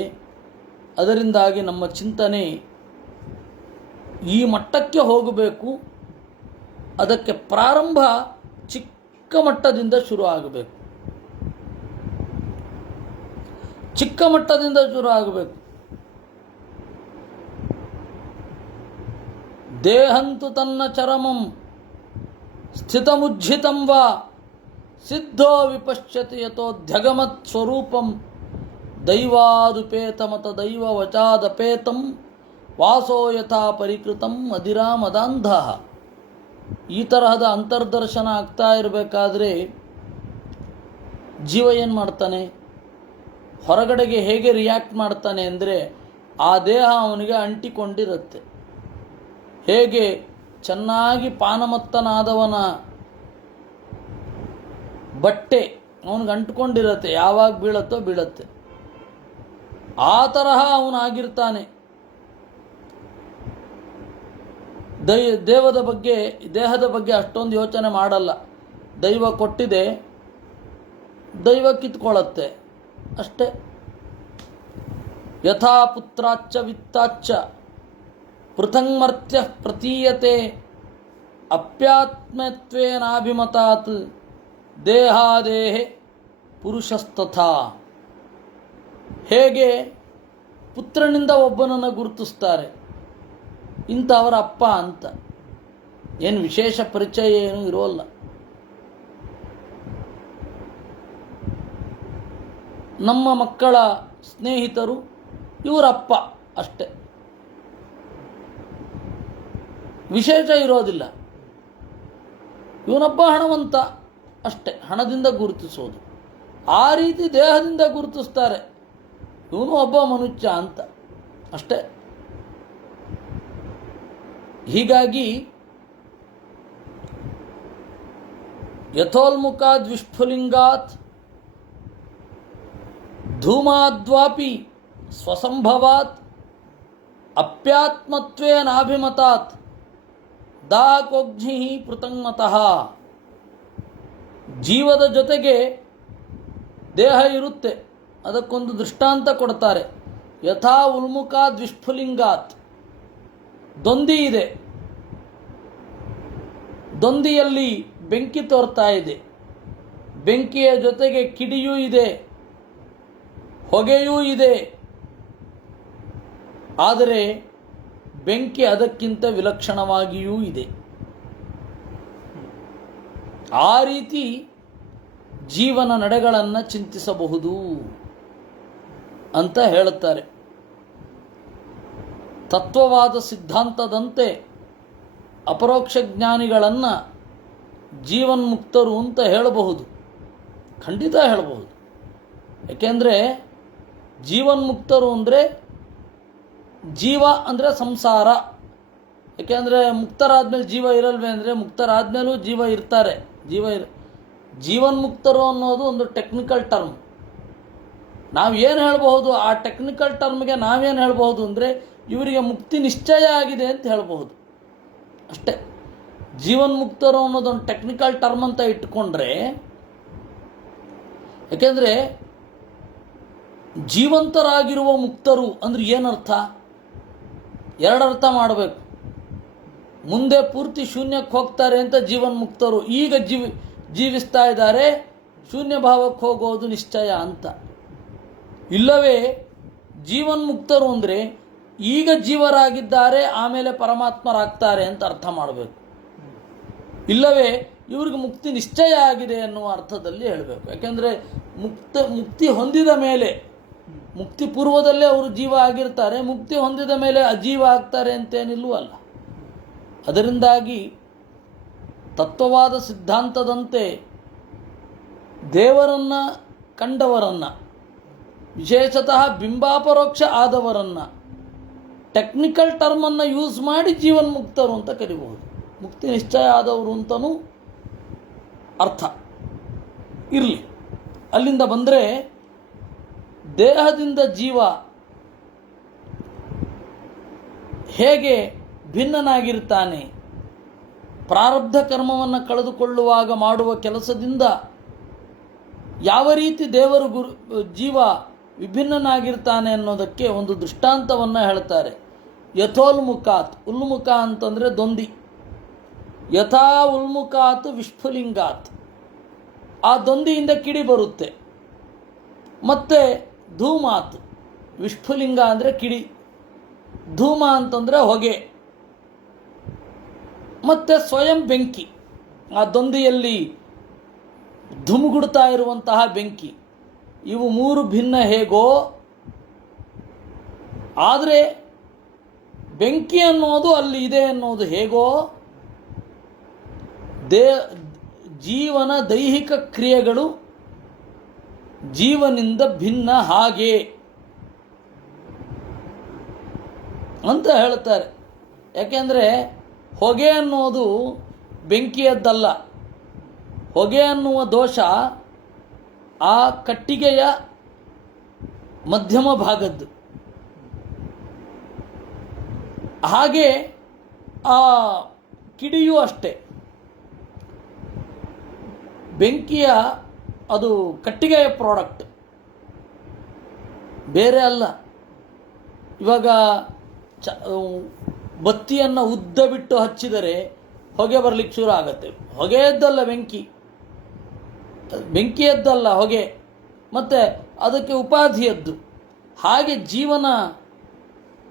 ಅದರಿಂದಾಗಿ ನಮ್ಮ ಚಿಂತನೆ ಈ ಮಟ್ಟಕ್ಕೆ ಹೋಗಬೇಕು. ಅದಕ್ಕೆ ಪ್ರಾರಂಭ ಚಿಕ್ಕ ಮಟ್ಟದಿಂದ ಶುರು ಆಗಬೇಕು, ಚಿಕ್ಕ ಮಟ್ಟದಿಂದ ಶುರು ಆಗಬೇಕು. ದೇಹಂತು ತನ್ನ ಚರಮಂ ಸ್ಥಿತಮುಜ್ಜಿತಂ ವಾ ಸಿದ್ಧೋ ವಿಪಶ್ಯತಿ ಯತೋಧ್ಯಗಮತ್ ಸ್ವರೂಪಂ ದೈವಾದುಪೇತಮತ ದೈವ ವಚಾದಪೇತಂ ವಾಸೋ ಯಥಾ ಪರಿಕೃತಂ ಅಧಿರಾಮದಾಂಧ. ಈ ತರಹದ ಅಂತರ್ದರ್ಶನ ಆಗ್ತಾ ಇರಬೇಕಾದ್ರೆ ಜೀವ ಏನು ಮಾಡ್ತಾನೆ, ಹೊರಗಡೆಗೆ ಹೇಗೆ ರಿಯಾಕ್ಟ್ ಮಾಡ್ತಾನೆ ಅಂದರೆ ಆ ದೇಹ ಅವನಿಗೆ ಅಂಟಿಕೊಂಡಿರುತ್ತೆ. ಹೇಗೆ ಚೆನ್ನಾಗಿ ಪಾನಮತ್ತನಾದವನ ಬಟ್ಟೆ ಅವನಿಗೆ ಅಂಟ್ಕೊಂಡಿರುತ್ತೆ, ಯಾವಾಗ ಬೀಳತ್ತೋ ಬೀಳತ್ತೆ. ಆ ತರಹ ಅವನಾಗಿರ್ತಾನೆ. ದೇಹದ ಬಗ್ಗೆ ಅಷ್ಟೊಂದು ಯೋಚನೆ ಮಾಡಲ್ಲ. ದೈವ ಕೊಟ್ಟಿದೆ, ದೈವ ಕಿತ್ಕೊಳ್ಳತ್ತೆ ಅಷ್ಟೇ. ಯಥಾ ಪುತ್ರಾಚ್ಚ ವಿತ್ತಾಚ್ಚ ಪೃಥಂಗಮರ್ತ್ಯ ಪ್ರತೀಯತೆ ಅಪ್ಯಾತ್ಮತ್ವೇನಾಭಿಮತಾತ್ ದೇಹಾದೇಹೆ ಪುರುಷಸ್ತಥಾ. ಹೇಗೆ ಪುತ್ರನಿಂದ ಒಬ್ಬನನ್ನು ಗುರುತಿಸ್ತಾರೆ, ಇಂಥವರ ಅಪ್ಪ ಅಂತ, ಏನು ವಿಶೇಷ ಪರಿಚಯ ಏನೂ ಇರೋಲ್ಲ. ನಮ್ಮ ಮಕ್ಕಳ ಸ್ನೇಹಿತರು ಇವರಪ್ಪ ಅಷ್ಟೆ, ವಿಶೇಷ ಇರೋದಿಲ್ಲ. ಇವನೊಬ್ಬ ಹಣವಂತ ಅಷ್ಟೇ, ಹಣದಿಂದ ಗುರುತಿಸೋದು. ಆ ರೀತಿ ದೇಹದಿಂದ ಗುರುತಿಸ್ತಾರೆ, ಇವನು ಒಬ್ಬ ಮನುಷ್ಯ ಅಂತ ಅಷ್ಟೇ. ಹೀಗಾಗಿ ಯಥೋಲ್ಮುಖಾದ್ ವಿಸ್ಫುಲಿಂಗಾತ್ ಧೂಮಾದ್ವಾಪಿ ಸ್ವಸಂಭವಾತ್ ಅಪ್ಯಾತ್ಮತ್ವೇನಾಭಿಮತಾತ್ ದಾಹಕೋಗ್ನಿ ಪೃಥಂಗತಃ. ಜೀವದ ಜೊತೆಗೆ ದೇಹ ಇರುತ್ತೆ, ಅದಕ್ಕೊಂದು ದೃಷ್ಟಾಂತ ಕೊಡ್ತಾರೆ. ಯಥಾ ಉಲ್ಮುಖಾದ್ ವಿಸ್ಫುಲಿಂಗಾತ್, ದೊಂದಿ ಇದೆ, ದೊಂದಿಯಲ್ಲಿ ಬೆಂಕಿ ತೋರ್ತಾ ಇದೆ, ಬೆಂಕಿಯ ಜೊತೆಗೆ ಕಿಡಿಯೂ ಇದೆ, ಹೊಗೆಯೂ ಇದೆ. ಆದರೆ ಬೆಂಕಿ ಅದಕ್ಕಿಂತ ವಿಲಕ್ಷಣವಾಗಿಯೂ ಇದೆ. ಆ ರೀತಿ ಜೀವನ ನಡೆಗಳನ್ನು ಚಿಂತಿಸಬಹುದು ಅಂತ ಹೇಳುತ್ತಾರೆ. ತತ್ವವಾದ ಸಿದ್ಧಾಂತದಂತೆ ಅಪರೋಕ್ಷ ಜ್ಞಾನಿಗಳನ್ನು ಜೀವನ್ಮುಕ್ತರು ಅಂತ ಹೇಳಬಹುದು, ಖಂಡಿತ ಹೇಳಬಹುದು. ಯಾಕೆಂದರೆ ಜೀವನ್ಮುಕ್ತರು ಅಂದರೆ ಜೀವ ಅಂದರೆ ಸಂಸಾರ. ಯಾಕೆಂದರೆ ಮುಕ್ತರಾದ್ಮೇಲೆ ಜೀವ ಇರಲ್ವೇ ಅಂದರೆ ಮುಕ್ತರಾದ್ಮೇಲೂ ಜೀವ ಇರ್ತಾರೆ. ಜೀವನ್ಮುಕ್ತರು ಅನ್ನೋದು ಒಂದು ಟೆಕ್ನಿಕಲ್ ಟರ್ಮ್. ನಾವೇನು ಹೇಳಬಹುದು, ಆ ಟೆಕ್ನಿಕಲ್ ಟರ್ಮ್ಗೆ ನಾವೇನು ಹೇಳಬಹುದು ಅಂದರೆ ಇವರಿಗೆ ಮುಕ್ತಿ ನಿಶ್ಚಯ ಆಗಿದೆ ಅಂತ ಹೇಳಬಹುದು ಅಷ್ಟೇ. ಜೀವನ್ಮುಕ್ತರು ಅನ್ನೋದೊಂದು ಟೆಕ್ನಿಕಲ್ ಟರ್ಮ್ ಅಂತ ಇಟ್ಕೊಂಡ್ರೆ, ಯಾಕೆಂದರೆ ಜೀವಂತರಾಗಿರುವ ಮುಕ್ತರು ಅಂದ್ರೆ ಏನರ್ಥ? ಎರಡರ್ಥ ಮಾಡಬೇಕು. ಮುಂದೆ ಪೂರ್ತಿ ಶೂನ್ಯಕ್ಕೆ ಹೋಗ್ತಾರೆ ಅಂತ ಜೀವನ್ಮುಕ್ತರು, ಈಗ ಜೀವಿಸ್ತಾ ಇದ್ದಾರೆ, ಶೂನ್ಯ ಭಾವಕ್ಕೆ ಹೋಗೋದು ನಿಶ್ಚಯ ಅಂತ. ಇಲ್ಲವೇ ಜೀವನ್ಮುಕ್ತರು ಅಂದರೆ ಈಗ ಜೀವರಾಗಿದ್ದಾರೆ, ಆಮೇಲೆ ಪರಮಾತ್ಮರಾಗ್ತಾರೆ ಅಂತ ಅರ್ಥ ಮಾಡಬೇಕು. ಇಲ್ಲವೇ ಇವ್ರಿಗೆ ಮುಕ್ತಿ ನಿಶ್ಚಯ ಆಗಿದೆ ಎನ್ನುವ ಅರ್ಥದಲ್ಲಿ ಹೇಳಬೇಕು. ಯಾಕೆಂದರೆ ಮುಕ್ತಿ ಹೊಂದಿದ ಮೇಲೆ, ಮುಕ್ತಿ ಪೂರ್ವದಲ್ಲೇ ಅವರು ಜೀವ ಆಗಿರ್ತಾರೆ, ಮುಕ್ತಿ ಹೊಂದಿದ ಮೇಲೆ ಅಜೀವ ಆಗ್ತಾರೆ ಅಂತೇನಿಲ್ಲವಲ್ಲ. ಅದರಿಂದಾಗಿ ತತ್ವವಾದ ಸಿದ್ಧಾಂತದಂತೆ ದೇವರನ್ನು ಕಂಡವರನ್ನು, ವಿಶೇಷತಃ ಬಿಂಬಾಪರೋಕ್ಷ ಆದವರನ್ನು ಟೆಕ್ನಿಕಲ್ ಟರ್ಮನ್ನು ಯೂಸ್ ಮಾಡಿ ಜೀವನ್ಮುಕ್ತರು ಅಂತ ಕರಿಬಹುದು. ಮುಕ್ತಿ ನಿಶ್ಚಯ ಆದವರು ಅಂತಲೂ ಅರ್ಥ ಇರಲಿ. ಅಲ್ಲಿಂದ ಬಂದರೆ ದೇಹದಿಂದ ಜೀವ ಹೇಗೆ ಭಿನ್ನನಾಗಿರ್ತಾನೆ, ಪ್ರಾರಬ್ಧ ಕರ್ಮವನ್ನು ಕಳೆದುಕೊಳ್ಳುವಾಗ ಮಾಡುವ ಕೆಲಸದಿಂದ ಯಾವ ರೀತಿ ದೇವರು ಜೀವ ವಿಭಿನ್ನನಾಗಿರ್ತಾನೆ ಅನ್ನೋದಕ್ಕೆ ಒಂದು ದೃಷ್ಟಾಂತವನ್ನು ಹೇಳ್ತಾರೆ. ಯಥೋಲ್ಮುಖಾತ್, ಉಲ್ಮುಖ ಅಂತಂದರೆ ದೊಂದಿ. ಯಥಾ ಉಲ್ಮುಖಾತ್ ವಿಸ್ಫುಲಿಂಗಾತ್, ಆ ದೊಂದಿಯಿಂದ ಕಿಡಿ ಬರುತ್ತೆ. ಮತ್ತು ಧೂಮಾತ್, ವಿಸ್ಫುಲಿಂಗ ಅಂದರೆ ಕಿಡಿ, ಧೂಮ ಅಂತಂದರೆ ಹೊಗೆ, ಮತ್ತು ಸ್ವಯಂ ಬೆಂಕಿ, ಆ ದೊಂದಿಯಲ್ಲಿ ಧುಮುಗುಡ್ತಾ ಇರುವಂತಹ ಬೆಂಕಿ. ಇವು ಮೂರು ಭಿನ್ನ ಹೇಗೋ, ಆದರೆ ಬೆಂಕಿ ಅನ್ನೋದು ಅಲ್ಲಿ ಇದೆ ಅನ್ನೋದು ಹೇಗೋ, ಜೀವನ ದೈಹಿಕ ಕ್ರಿಯೆಗಳು ಜೀವನಿಂದ ಭಿನ್ನ ಹಾಗೆ ಅಂತ ಹೇಳ್ತಾರೆ. ಯಾಕೆಂದರೆ ಹೊಗೆ ಅನ್ನೋದು ಬೆಂಕಿಯದ್ದಲ್ಲ. ಹೊಗೆ ಅನ್ನುವ ದೋಷ ಆ ಕಟ್ಟಿಗೆಯ ಮಧ್ಯಮ ಭಾಗದ್ದು. ಹಾಗೆ ಆ ಕಿಡಿಯೂ ಅಷ್ಟೇ, ಬೆಂಕಿಯ ಅದು ಕಟ್ಟಿಗೆಯ ಪ್ರಾಡಕ್ಟ್, ಬೇರೆ ಅಲ್ಲ. ಇವಾಗ ಬತ್ತಿಯನ್ನು ಉದ್ದ ಬಿಟ್ಟು ಹಚ್ಚಿದರೆ ಹೊಗೆ ಬರಲಿಕ್ಕೆ ಶುರು ಆಗುತ್ತೆ. ಹೊಗೆಯದ್ದಲ್ಲ ಬೆಂಕಿ, ಬೆಂಕಿಯದ್ದಲ್ಲ ಹೊಗೆ, ಮತ್ತು ಅದಕ್ಕೆ ಉಪಾಧಿಯದ್ದು. ಹಾಗೆ ಜೀವನ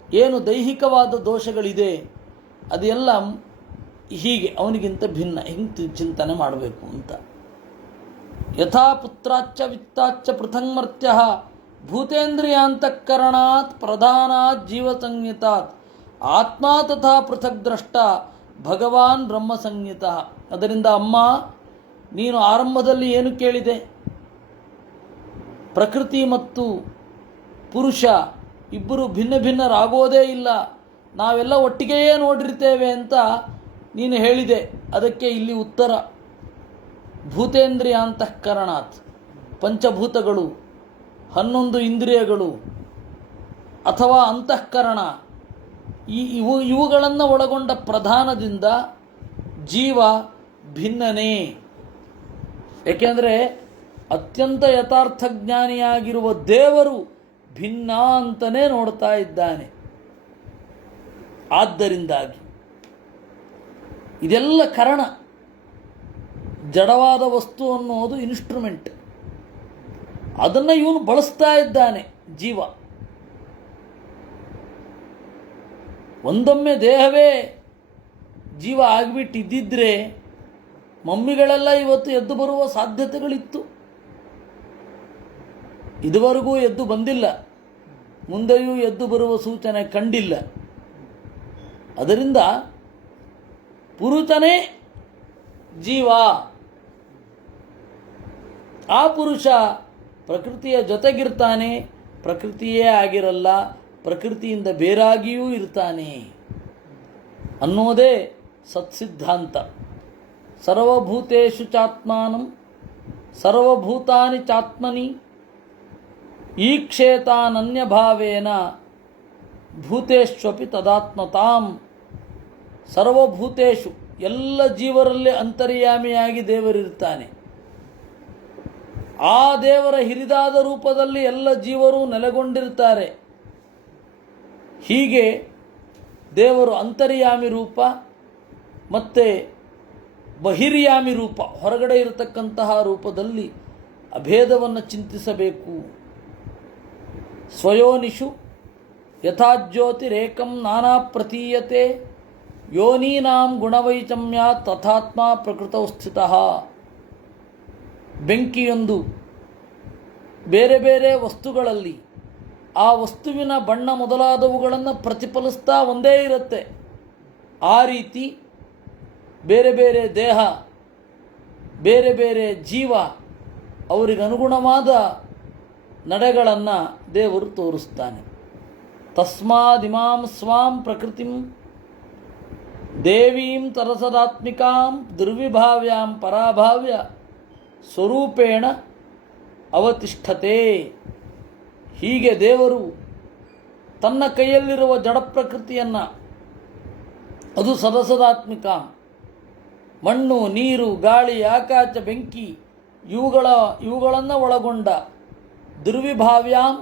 ಏನು ದೈಹಿಕವಾದ ದೋಷಗಳಿದೆ ಅದೆಲ್ಲ ಹೀಗೆ ಅವನಿಗಿಂತ ಭಿನ್ನ, ಹಿಂಗೆ ಚಿಂತನೆ ಮಾಡಬೇಕು ಅಂತ. ಯಥಾ ಪುತ್ರಾಚ್ಚ ವಿತ್ತಾಚ್ಚ ಪೃಥಂಗಮರ್ತ್ಯ ಭೂತೇಂದ್ರಿಯಾಂತಃಕರಣಾತ್ ಪ್ರಧಾನಾತ್ ಜೀವಸಂಹಿತಾತ್ ಆತ್ಮ ತಥಾ ಪೃಥಕ್ ದ್ರಷ್ಟ ಭಗವಾನ್ ಬ್ರಹ್ಮ ಸಂಹಿತ. ಅದರಿಂದ ಅಮ್ಮ, ನೀನು ಆರಂಭದಲ್ಲಿ ಏನು ಕೇಳಿದೆ, ಪ್ರಕೃತಿ ಮತ್ತು ಪುರುಷ ಇಬ್ಬರು ಭಿನ್ನ ಭಿನ್ನರಾಗೋದೇ ಇಲ್ಲ, ನಾವೆಲ್ಲ ಒಟ್ಟಿಗೆಯೇ ನೋಡಿರ್ತೇವೆ ಅಂತ ನೀನು ಹೇಳಿದೆ. ಅದಕ್ಕೆ ಇಲ್ಲಿ ಉತ್ತರ, ಭೂತೇಂದ್ರಿಯಾಂತಃಕರಣಾತ್, ಪಂಚಭೂತಗಳು, 11 ಇಂದ್ರಿಯಗಳು ಅಥವಾ ಅಂತಃಕರಣ, ಇವುಗಳನ್ನು ಒಳಗೊಂಡ ಪ್ರಧಾನದಿಂದ ಜೀವ ಭಿನ್ನನೇ. ಏಕೆಂದರೆ ಅತ್ಯಂತ ಯಥಾರ್ಥ ಜ್ಞಾನಿಯಾಗಿರುವ ದೇವರು ಭಿನ್ನ ಅಂತಲೇ ನೋಡ್ತಾ ಇದ್ದಾನೆ. ಆದ್ದರಿಂದಾಗಿ ಇದೆಲ್ಲ ಕಾರಣ. ಜಡವಾದ ವಸ್ತು ಅನ್ನೋದು ಇನ್ಸ್ಟ್ರೂಮೆಂಟ್, ಅದನ್ನು ಇವನು ಬಳಸ್ತಾ ಇದ್ದಾನೆ ಜೀವ. ಒಂದೊಮ್ಮೆ ದೇಹವೇ ಜೀವ ಆಗಿಬಿಟ್ಟಿದ್ದಿದ್ರೆ ಮಮ್ಮಿಗಳೆಲ್ಲ ಇವತ್ತು ಎದ್ದು ಬರುವ ಸಾಧ್ಯತೆಗಳಿತ್ತು. ಇದುವರೆಗೂ ಎದ್ದು ಬಂದಿಲ್ಲ, ಮುಂದೆಯೂ ಎದ್ದು ಬರುವ ಸೂಚನೆ ಕಂಡಿಲ್ಲ. ಅದರಿಂದ ಪುರುಷನೇ ಜೀವ. ಆ ಪುರುಷ ಪ್ರಕೃತಿಯ ಜೊತೆಗಿರ್ತಾನೆ, ಪ್ರಕೃತಿಯೇ ಆಗಿರಲ್ಲ, ಪ್ರಕೃತಿಯಿಂದ ಬೇರಾಗಿಯೂ ಇರ್ತಾನೆ ಅನ್ನೋದೇ ಸತ್ಸಿದ್ಧಾಂತ. ಸರ್ವಭೂತೇಷು ಚಾತ್ಮಾನಂ ಸರ್ವಭೂತಾನಿ ಚಾತ್ಮನಿ ಈಕ್ಷೇತಾನನ್ಯಭಾವೇನ ಭೂತೇಶ್ವಪಿ ತದಾತ್ಮತಾಂ. ಸರ್ವಭೂತೇಷು, ಎಲ್ಲ ಜೀವರಲ್ಲಿ ಅಂತರ್ಯಾಮಿಯಾಗಿ ದೇವರಿರ್ತಾನೆ. ಆ ದೇವರ ಹಿರಿದಾದ ರೂಪದಲ್ಲಿ ಎಲ್ಲ ಜೀವರು ನೆಲೆಗೊಂಡಿರ್ತಾರೆ. ಹೀಗೆ ದೇವರು ಅಂತರ್ಯಾಮಿ ರೂಪ ಮತ್ತು ಬಹಿರ್ಯಾಮಿ ರೂಪ, ಹೊರಗಡೆ ಇರತಕ್ಕಂತಹ ರೂಪದಲ್ಲಿ ಅಭೇದವನ್ನು ಚಿಂತಿಸಬೇಕು. ಸ್ವಯೋನಿಷು ಯಥಾಜ್ಯೋತಿರೇಕಂ ನಾನಾ ಪ್ರತೀಯತೆ ಯೋನೀನಾಂ ಗುಣವೈಷಮ್ಯ ತಥಾತ್ಮ ಪ್ರಕೃತೌ ಸ್ಥಿತಃ. ಬೆಂಕಿಯೊಂದು ಬೇರೆ ಬೇರೆ ವಸ್ತುಗಳಲ್ಲಿ ಆ ವಸ್ತುವಿನ ಬಣ್ಣ ಮೊದಲಾದವುಗಳನ್ನು ಪ್ರತಿಫಲಿಸ್ತಾ ಒಂದೇ ಇರುತ್ತೆ. ಆ ರೀತಿ ಬೇರೆ ಬೇರೆ ದೇಹ, ಬೇರೆ ಬೇರೆ ಜೀವ, ಅವರಿಗನುಗುಣವಾದ ನಡೆಗಳನ್ನು ದೇವರು ತೋರಿಸ್ತಾನೆ. ತಸ್ಮಾದಿಮಾಂ ಸ್ವಾಂ ಪ್ರಕೃತಿಂ ದೇವೀಂ ತರಸದಾತ್ಮಿಕಾಂ ದುರ್ವಿಭಾವ್ಯಾಂ ಪರಾಭಾವ್ಯ ಸ್ವರೂಪೇಣ ಅವತಿಷ್ಠತೆ. ಹೀಗೆ ದೇವರು ತನ್ನ ಕೈಯಲ್ಲಿರುವ ಜಡ ಪ್ರಕೃತಿಯನ್ನು, ಅದು ಸದಸದಾತ್ಮಿಕ, ಮಣ್ಣು, ನೀರು, ಗಾಳಿ, ಆಕಾಶ, ಬೆಂಕಿ ಇವುಗಳನ್ನು ಒಳಗೊಂಡ ದುರ್ವಿಭಾವ್ಯಾಂ,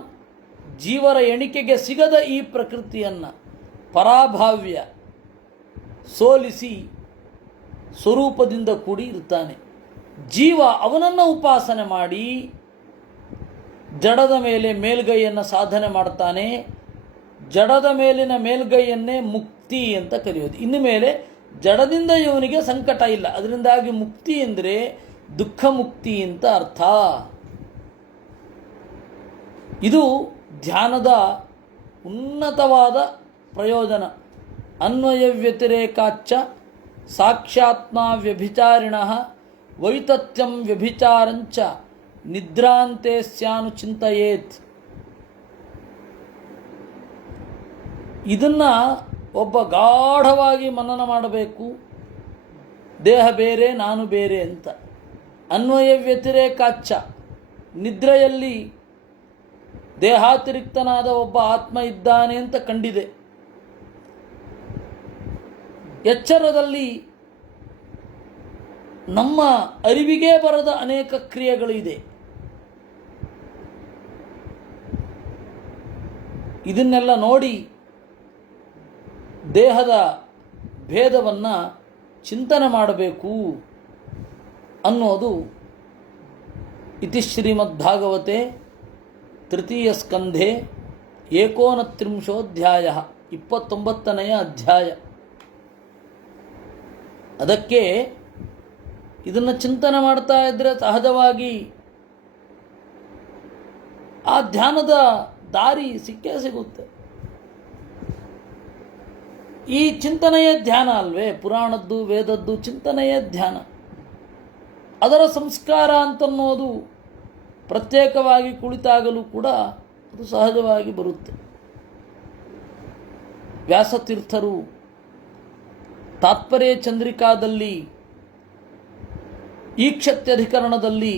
ಜೀವರ ಎಣಿಕೆಗೆ ಸಿಗದ ಈ ಪ್ರಕೃತಿಯನ್ನು ಪರಾಭಾವ್ಯ, ಸೋಲಿಸಿ ಸ್ವರೂಪದಿಂದ ಕೂಡಿ ಇರ್ತಾನೆ. ಜೀವ ಅವನನ್ನು ಉಪಾಸನೆ ಮಾಡಿ ಜಡದ ಮೇಲೆ ಮೇಲ್ಗೈಯನ್ನು ಸಾಧನೆ ಮಾಡ್ತಾನೆ. ಜಡದ ಮೇಲಿನ ಮೇಲ್ಗೈಯನ್ನೇ ಮುಕ್ತಿ ಅಂತ ಕರೆಯೋದು. ಇನ್ನು ಮೇಲೆ ಜಡದಿಂದ ಇವನಿಗೆ ಸಂಕಟ ಇಲ್ಲ. ಅದರಿಂದಾಗಿ ಮುಕ್ತಿ ಎಂದರೆ ದುಃಖ ಮುಕ್ತಿ ಅಂತ ಅರ್ಥ. ಇದು ಧ್ಯಾನದ ಉನ್ನತವಾದ ಪ್ರಯೋಜನ. ಅನ್ವಯ ವ್ಯತಿರೇಕಾಚ್ಚ ಸಾಕ್ಷಾತ್ಮ ವ್ಯಭಿಚಾರಿಣ ವೈತತ್ಯಂ ವ್ಯಭಿಚಾರಂಚ ನಿದ್ರಾಂತೆ ಸ್ಯಾನು ಚಿಂತೆಯೇತ್. ಇದನ್ನು ಒಬ್ಬ ಗಾಢವಾಗಿ ಮನನ ಮಾಡಬೇಕು. ದೇಹ ಬೇರೆ, ನಾನು ಬೇರೆ ಅಂತ. ಅನ್ವಯ ವ್ಯತಿರೇಕಾಚ್ಚ, ನಿದ್ರೆಯಲ್ಲಿ ದೇಹಾತಿರಿಕ್ತನಾದ ಒಬ್ಬ ಆತ್ಮ ಇದ್ದಾನೆ ಅಂತ ಕಂಡಿದೆ. ಎಚ್ಚರದಲ್ಲಿ ನಮ್ಮ ಅರಿವಿಗೆ ಬರದ ಅನೇಕ ಕ್ರಿಯೆಗಳಿದೆ. ಇದನ್ನೆಲ್ಲ ನೋಡಿ ದೇಹದ ಭೇದವನ್ನು ಚಿಂತನೆ ಮಾಡಬೇಕು ಅನ್ನೋದು ಇತಿ ಶ್ರೀಮದ್ಭಾಗವತೆ ತೃತೀಯ ಸ್ಕಂಧೆ 29 29ನೇ ಅಧ್ಯಾಯ. ಅದಕ್ಕೆ ಇದನ್ನು ಚಿಂತನೆ ಮಾಡ್ತಾ ಇದ್ದರೆ ಸಹಜವಾಗಿ ಆ ಧ್ಯಾನದ ದಾರಿ ಸಿಕ್ಕೇ ಸಿಗುತ್ತೆ. ಈ ಚಿಂತನೆಯೇ ಧ್ಯಾನ ಅಲ್ವೇ? ಪುರಾಣದ್ದು ವೇದದ್ದು ಚಿಂತನೆಯೇ ಧ್ಯಾನ. ಅದರ ಸಂಸ್ಕಾರ ಅಂತನ್ನೋದು ಪ್ರತ್ಯೇಕವಾಗಿ ಕುಳಿತಾಗಲೂ ಕೂಡ ಅದು ಸಹಜವಾಗಿ ಬರುತ್ತೆ. ವ್ಯಾಸತೀರ್ಥರು ತಾತ್ಪರ್ಯ ಚಂದ್ರಿಕಾದಲ್ಲಿ ಈಕ್ಷತ್ಯಧಿಕರಣದಲ್ಲಿ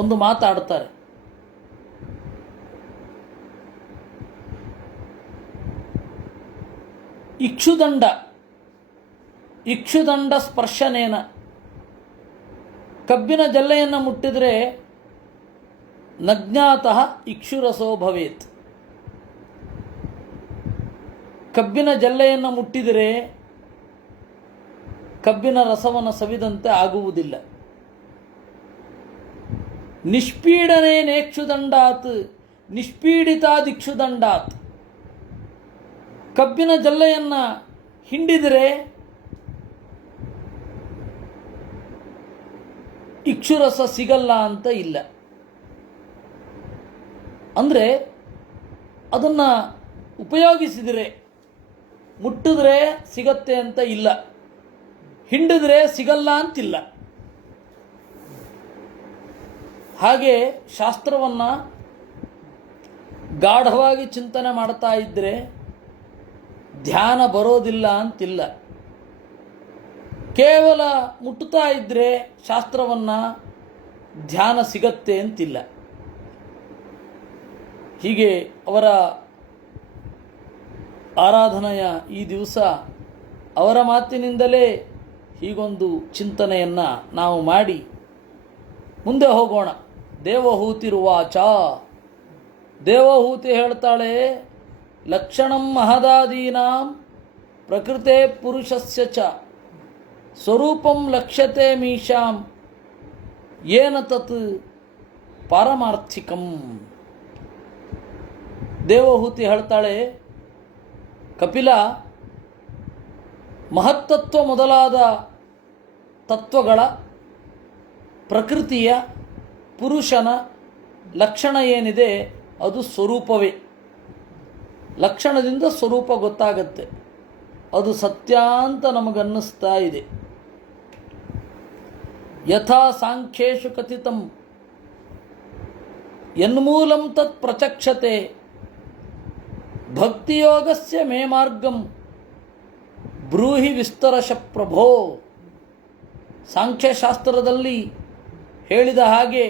ಒಂದು ಮಾತಾಡ್ತಾರೆ. ಇಕ್ಷುದಂಡ ಸ್ಪರ್ಶನೇನ, ಕಬ್ಬಿನ ಜಲ್ಲೆಯನ್ನು ಮುಟ್ಟಿದರೆ ನಜ್ಞಾತಃ ಇಕ್ಷುರಸೋ ಭವೇತ್. ಕಬ್ಬಿನ ಜಲ್ಲೆಯನ್ನು ಮುಟ್ಟಿದರೆ ಕಬ್ಬಿನ ರಸವನ್ನು ಸವಿದಂತೆ ಆಗುವುದಿಲ್ಲ. ನಿಷ್ಪೀಡನೆ ನೇಕ್ಷುದಂಡಾತ್ ನಿಷ್ಪೀಡಿತಾದಿಕ್ಷುದಂಡಾತ್. ಕಬ್ಬಿನ ಜಲ್ಲೆಯನ್ನು ಹಿಂಡಿದರೆ ಇಕ್ಷುರಸ ಸಿಗಲ್ಲ ಅಂತ ಇಲ್ಲ. ಅಂದರೆ ಅದನ್ನು ಉಪಯೋಗಿಸಿದರೆ ಮುಟ್ಟಿದ್ರೆ ಸಿಗತ್ತೆ ಅಂತ ಇಲ್ಲ, ಹಿಂಡಿದ್ರೆ ಸಿಗಲ್ಲ ಅಂತಿಲ್ಲ. ಹಾಗೆ ಶಾಸ್ತ್ರವನ್ನು ಗಾಢವಾಗಿ ಚಿಂತನೆ ಮಾಡ್ತಾ ಇದ್ದರೆ ಧ್ಯಾನ ಬರೋದಿಲ್ಲ ಅಂತಿಲ್ಲ. ಕೇವಲ ಮುಟ್ಟುತ್ತಾ ಇದ್ದರೆ ಶಾಸ್ತ್ರವನ್ನು ಧ್ಯಾನ ಸಿಗತ್ತೆ ಅಂತಿಲ್ಲ. ಹೀಗೆ ಅವರ ಆರಾಧನೆಯ ಈ ದಿವಸ ಅವರ ಮಾತಿನಿಂದಲೇ ಹೀಗೊಂದು ಚಿಂತನೆಯನ್ನು ನಾವು ಮಾಡಿ ಮುಂದೆ ಹೋಗೋಣ. ದೇವಹೂತಿರುವಾಚ, ದೇವಹೂತಿ ಹೇಳ್ತಾಳೆ, ಲಕ್ಷಣಂ ಮಹದಾದೀನಾಂ ಪ್ರಕೃತೆ ಪುರುಷಸ್ಯ ಚ ಸ್ವರೂಪಂ ಲಕ್ಷ್ಯತೆ ಮೀಶಾಂ ಯೇನ ತತ್ ಪಾರಮಾರ್ಥಿಕಂ. ದೇವಹೂತಿ ಹೇಳ್ತಾಳೆ, ಕಪಿಲ ಮಹತ್ತತ್ವ ಮೊದಲಾದ ತತ್ವಗಳ ಪ್ರಕೃತಿಯ ಪುರುಷನ ಲಕ್ಷಣ ಏನಿದೆ ಅದು ಸ್ವರೂಪವೇ. ಲಕ್ಷಣದಿಂದ ಸ್ವರೂಪ ಗೊತ್ತಾಗತ್ತೆ. ಅದು ಸತ್ಯ ಅಂತ ನಮಗನ್ನಿಸ್ತಾ ಇದೆ. ಯಥಾ ಸಾಂಖ್ಯೇಷು ಕಥಿತಂ ಯನ್ಮೂಲಂ ತತ್ ಪ್ರಚಕ್ಷತೆ ಭಕ್ತಿಯೋಗಸ್ಯ ಮೇ ಮಾರ್ಗಂ ಬ್ರೂಹಿ ವಿಸ್ತರಶ ಪ್ರಭೋ. ಸಾಂಖ್ಯಶಾಸ್ತ್ರದಲ್ಲಿ ಹೇಳಿದ ಹಾಗೆ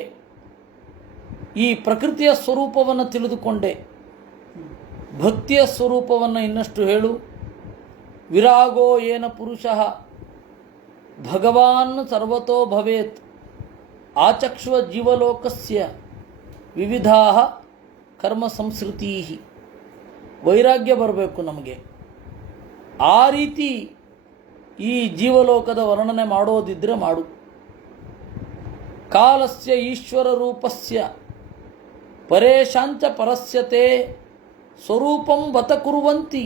ಈ ಪ್ರಕೃತಿಯ ಸ್ವರೂಪವನ್ನು ತಿಳಿದುಕೊಂಡೆ, ಭಕ್ತಿಯ ಸ್ವರೂಪವನ್ನು ಇನ್ನಷ್ಟು ಹೇಳು. ವಿರಾಗೋ ಏನ ಪುರುಷಃ ಭಗವಾನ್ ಸರ್ವತೋ ಭವೇತ್ ಆಚಕ್ಷುವ ಜೀವಲೋಕಸ್ಯ ವಿವಿಧಾ ಕರ್ಮ ಸಂಸ್ಕೃತಿ. ವೈರಾಗ್ಯ ಬರಬೇಕು ನಮಗೆ. ಆ ರೀತಿ ಈ ಜೀವಲೋಕದ ವರ್ಣನೆ ಮಾಡೋದಿದ್ದರೆ ಮಾಡು. ಕಾಲಸ್ಯ ಈಶ್ವರ ರೂಪಸ್ಯ ಪರೇಶಾಂಚ ಪರಸ್ಯತೆ ಸ್ವರೂಪಂ ಬತ ಕುರುವಂತಿ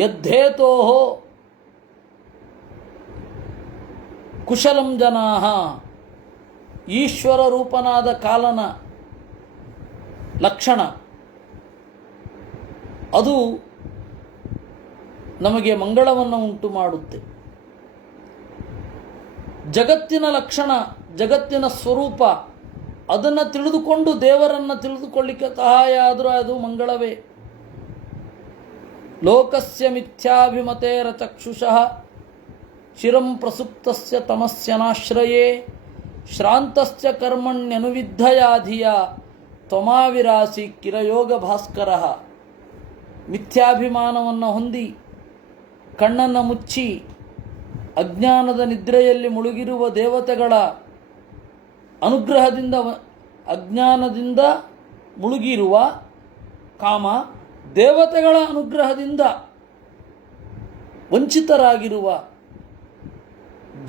ಯದ್ಧೇತೋ ಕುಶಲಂ ಜನಾಃ. ಈಶ್ವರ ರೂಪನಾದ ಕಾಲನ ಲಕ್ಷಣ ಅದು ನಮಗೆ ಮಂಗಳವನ್ನು ಉಂಟು ಮಾಡುತ್ತೆ. ಜಗತ್ತಿನ ಲಕ್ಷಣ, ಜಗತ್ತಿನ ಸ್ವರೂಪ, ಅದನ್ನು ತಿಳಿದುಕೊಂಡು ದೇವರನ್ನು ತಿಳಿದುಕೊಳ್ಳಿಕ್ಕೆ ಸಹಾಯ ಆದರೂ ಅದು ಮಂಗಳವೇ. ಲೋಕಸ್ಯ ಮಿಥ್ಯಾಭಿಮತೇರ ಚಕ್ಷುಷಃ ಚಿರಂ ಪ್ರಸುಪ್ತಸ್ಯ ತಮಸ್ಯನಾಶ್ರಯೇ ಶ್ರಾಂತಸ್ಯ ಕರ್ಮಣ್ಯನುವಿದ್ಧಯಾಧಿಯ ತ್ವಮಾವಿರಾಸಿ ಕಿರಯೋಗ ಭಾಸ್ಕರ. ಮಿಥ್ಯಾಭಿಮಾನವನ್ನು ಹೊಂದಿ ಕಣ್ಣನ್ನು ಮುಚ್ಚಿ ಅಜ್ಞಾನದ ನಿದ್ರೆಯಲ್ಲಿ ಮುಳುಗಿರುವ ದೇವತೆಗಳ ಅನುಗ್ರಹದಿಂದ, ಅಜ್ಞಾನದಿಂದ ಮುಳುಗಿರುವ ಕಾಮ, ದೇವತೆಗಳ ಅನುಗ್ರಹದಿಂದ ವಂಚಿತರಾಗಿರುವ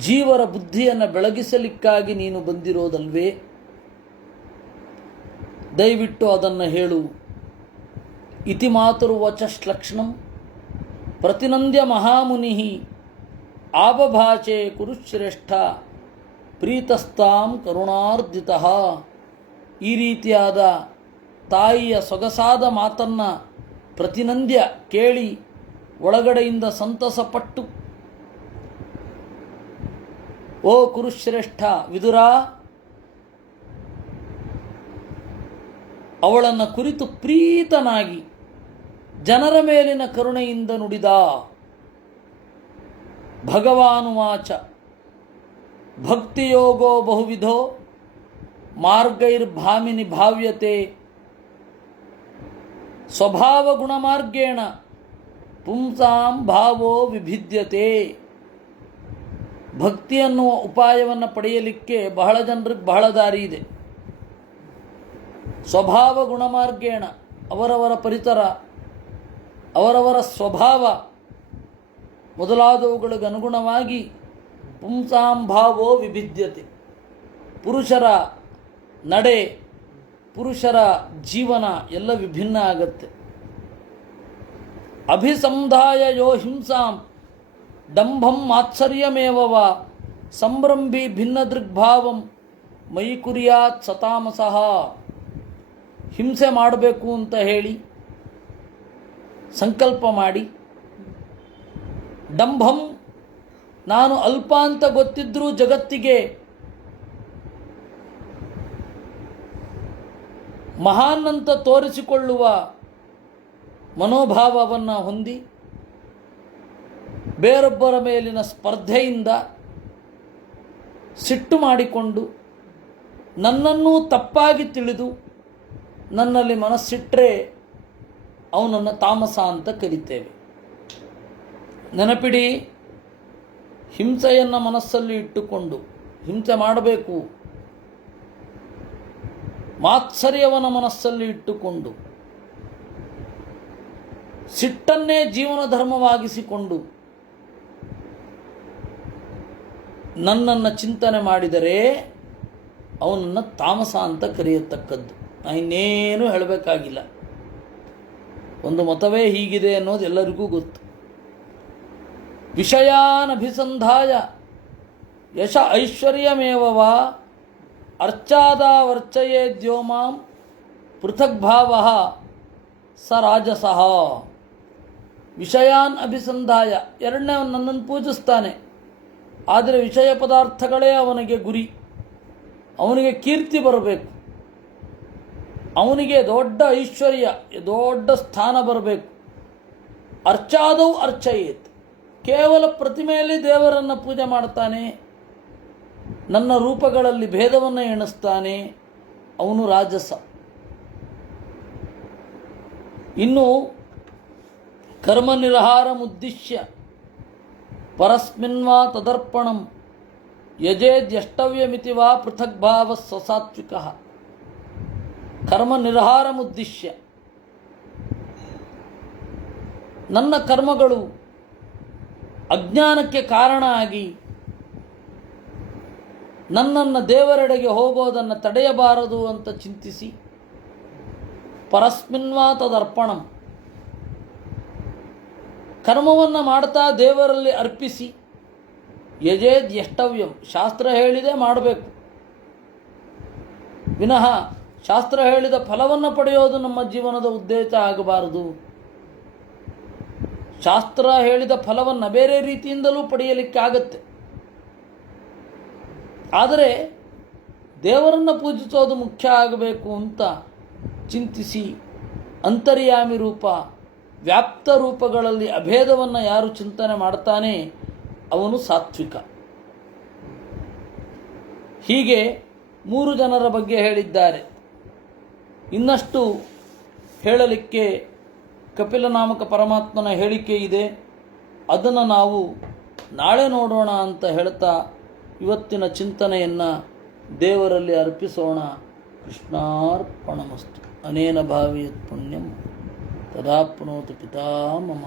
ಜೀವರ ಬುದ್ಧಿಯನ್ನು ಬೆಳಗಿಸಲಿಕ್ಕಾಗಿ ನೀನು ಬಂದಿರೋದಲ್ವೇ? ದಯವಿಟ್ಟು ಅದನ್ನು ಹೇಳು. ಇತಿ ಮಾತುರ್ವಚಶ್ಲಕ್ಷ್ಣಂ ಪ್ರತಿನಂದ್ಯ ಮಹಾಮುನಿ ಆಬಭಾಷೆ ಕುರುಶ್ರೇಷ್ಠ ಪ್ರೀತಸ್ತಾಂ ಕರುಣಾರ್ಜಿತಃ. ಈ ರೀತಿಯಾದ ತಾಯಿಯ ಸೊಗಸಾದ ಮಾತನ್ನು ಪ್ರತಿನಂದ್ಯ ಕೇಳಿ ಒಳಗಡೆಯಿಂದ ಸಂತಸಪಟ್ಟು, ಓ ಕುರುಶ್ರೇಷ್ಠ ವಿದುರ, ಅವಳನ್ನು ಕುರಿತು ಪ್ರೀತನಾಗಿ ಜನರ ಮೇಲಿನ ಕರುಣೆಯಿಂದ ನುಡಿದ. ಭಗವಾನುವಾಚ ಭಕ್ತಿಯೋಗೋ ಬಹುವಿಧೋ ಮಾರ್ಗೈರ್ಭಾಮಿನಿ ಭಾವ್ಯತೆ ಸ್ವಭಾವಗುಣಮಾರ್ಗೇಣ ಪುಂಸಾಂ ಭಾವೋ ವಿಭಿದ್ಯತೆ. ಭಕ್ತಿ ಅನ್ನುವ ಉಪಾಯವನ್ನು ಪಡೆಯಲಿಕ್ಕೆ ಬಹಳ ಜನರಿಗೆ ಬಹಳ ದಾರಿ ಇದೆ. ಸ್ವಭಾವ ಗುಣಮಾರ್ಗೇಣ, ಅವರವರ ಪರಿಸರ, ಅವರವರ ಸ್ವಭಾವ ಮೊದಲಾದವುಗಳಿಗೆ ಅನುಗುಣವಾಗಿ ಪುಂಸಾಂ ಭಾವೋ ವಿಭಿದ್ಯತೆ. ಪುರುಷರ ನಡೆ, ಪುರುಷರ ಜೀವನ ಎಲ್ಲ ವಿಭಿನ್ನ ಆಗತ್ತೆ. ಅಭಿಸಂಧಾಯ ಯೋ ಹಿಂಸಾಂ ದಂಭಂ ಮಾತ್ಸರ್ಯಮೇವವ ಸಂಭ್ರಂಭಿ ಭಿನ್ನ ದೃಗ್ಭಾವಂ ಮಯಿ ಕುರ್ಯಾತ್ ಸತಾಮಸಃ. ಹಿಂಸೆ ಮಾಡಬೇಕು ಅಂತ ಹೇಳಿ ಸಂಕಲ್ಪ ಮಾಡಿ, ಡಂಭಂ, ನಾನು ಅಲ್ಪ ಅಂತ ಗೊತ್ತಿದ್ರೂ ಜಗತ್ತಿಗೆ ಮಹಾನ್ ಅಂತ ತೋರಿಸಿಕೊಳ್ಳುವ ಮನೋಭಾವವನ್ನು ಹೊಂದಿ, ಬೇರೊಬ್ಬರ ಮೇಲಿನ ಸ್ಪರ್ಧೆಯಿಂದ ಸಿಟ್ಟು ಮಾಡಿಕೊಂಡು, ನನ್ನನ್ನೂ ತಪ್ಪಾಗಿ ತಿಳಿದು ನನ್ನಲ್ಲಿ ಮನಸ್ಸಿಟ್ಟರೆ ಅವನನ್ನು ತಾಮಸ ಅಂತ ಕರಿತೇವೆ. ನೆನಪಿಡಿ, ಹಿಂಸೆಯನ್ನು ಮನಸ್ಸಲ್ಲಿ ಇಟ್ಟುಕೊಂಡು ಹಿಂಸೆ ಮಾಡಬೇಕು, ಮಾತ್ಸರ್ಯವನ್ನು ಮನಸ್ಸಲ್ಲಿ ಇಟ್ಟುಕೊಂಡು ಸಿಟ್ಟನ್ನೇ ಜೀವನ ಧರ್ಮವಾಗಿಸಿಕೊಂಡು ನನ್ನನ್ನು ಚಿಂತನೆ ಮಾಡಿದರೆ ಅವನನ್ನು ತಾಮಸ ಅಂತ ಕರೆಯತಕ್ಕದ್ದು. ಇನ್ನೇನು ಹೇಳಬೇಕಾಗಿಲ್ಲ. ಒಂದು ಮತವೇ ಹೀಗಿದೆ ಅನ್ನೋದು ಎಲ್ಲರಿಗೂ ಗೊತ್ತು. ವಿಷಯಾನಭಿಸಂಧಾಯ ಯಶ ಐಶ್ವರ್ಯಮೇವವ ಅರ್ಚಾದಾವರ್ಚಯೇದ್ಯೋ ಮಾಂ ಪೃಥಗ್ಭಾವ ಸ ರಾಜಸಃ. ವಿಷಯಾನ್ ಅಭಿಸಂಧಾಯ, ಎರಡನೇ ನನ್ನನ್ನು ಪೂಜಿಸ್ತಾನೆ, ಆದರೆ ವಿಷಯ ಪದಾರ್ಥಗಳೇ ಅವನಿಗೆ ಗುರಿ. ಅವನಿಗೆ ಕೀರ್ತಿ ಬರಬೇಕು, ಅವನಿಗೆ ದೊಡ್ಡ ಐಶ್ವರ್ಯ, ದೊಡ್ಡ ಸ್ಥಾನ ಬರಬೇಕು. ಅರ್ಚಾದವು ಅರ್ಚಯೇತ್, ಕೇವಲ ಪ್ರತಿಮೆಯಲ್ಲಿ ದೇವರನ್ನು ಪೂಜೆ ಮಾಡ್ತಾನೆ, ನನ್ನ ರೂಪಗಳಲ್ಲಿ ಭೇದವನ್ನು ಎಣಿಸ್ತಾನೆ, ಅವನು ರಾಜಸ. ಇನ್ನು ಕರ್ಮನಿರ್ಹಾರಮುದ್ದೇಶ್ಯ ಪರಸ್ಮಿನ್ವಾ ತದರ್ಪಣಂ ಯಜೇದ್ಯಷ್ಟವ್ಯಮಿತಿ ವಾ ಪೃಥಗ್ಭಾವ ಸಾತ್ವಿಕಃ. ಕರ್ಮನಿರ್ಹಾರಮುದ್ದೇಶ್ಯ, ನನ್ನ ಕರ್ಮಗಳು ಅಜ್ಞಾನಕ್ಕೆ ಕಾರಣ ಆಗಿ ನನ್ನನ್ನು ದೇವರೆಡೆಗೆ ಹೋಗೋದನ್ನು ತಡೆಯಬಾರದು ಅಂತ ಚಿಂತಿಸಿ, ಪರಸ್ಮಿನ್ವಾ ತದರ್ಪಣಂ, ಕರ್ಮವನ್ನು ಮಾಡ್ತಾ ದೇವರಲ್ಲಿ ಅರ್ಪಿಸಿ, ಯಜೇದ್ ಯಷ್ಟವ್ಯಂ, ಶಾಸ್ತ್ರ ಹೇಳಿದೆ ಮಾಡಬೇಕು, ವಿನಃ ಶಾಸ್ತ್ರ ಹೇಳಿದ ಫಲವನ್ನು ಪಡೆಯೋದು ನಮ್ಮ ಜೀವನದ ಉದ್ದೇಶ ಆಗಬಾರದು. ಶಾಸ್ತ್ರ ಹೇಳಿದ ಫಲವನ್ನು ಬೇರೆ ರೀತಿಯಿಂದಲೂ ಪಡೆಯಲಿಕ್ಕೆ ಆಗತ್ತೆ, ಆದರೆ ದೇವರನ್ನು ಪೂಜಿಸೋದು ಮುಖ್ಯ ಆಗಬೇಕು ಅಂತ ಚಿಂತಿಸಿ, ಅಂತರ್ಯಾಮಿ ರೂಪ, ವ್ಯಾಪ್ತ ರೂಪಗಳಲ್ಲಿ ಅಭೇದವನ್ನು ಯಾರು ಚಿಂತನೆ ಮಾಡ್ತಾನೆ ಅವನು ಸಾತ್ವಿಕ. ಹೀಗೆ 3 ಜನರ ಬಗ್ಗೆ ಹೇಳಿದ್ದಾರೆ. ಇನ್ನಷ್ಟು ಹೇಳಲಿಕ್ಕೆ ಕಪಿಲ ನಾಮಕ ಪರಮಾತ್ಮನ ಹೇಳಿಕೆ ಇದೆ, ಅದನ್ನು ನಾವು ನಾಳೆ ನೋಡೋಣ ಅಂತ ಹೇಳ್ತಾ ಇವತ್ತಿನ ಚಿಂತನೆಯನ್ನು ದೇವರಲ್ಲಿ ಅರ್ಪಿಸೋಣ. ಕೃಷ್ಣಾರ್ಪಣಮಸ್ತು. ಅನೇನ ಭಾವೇತ್ ಪುಣ್ಯಂ ತದಾಪ್ನೋತು ಪಿತಾ ಮಮ.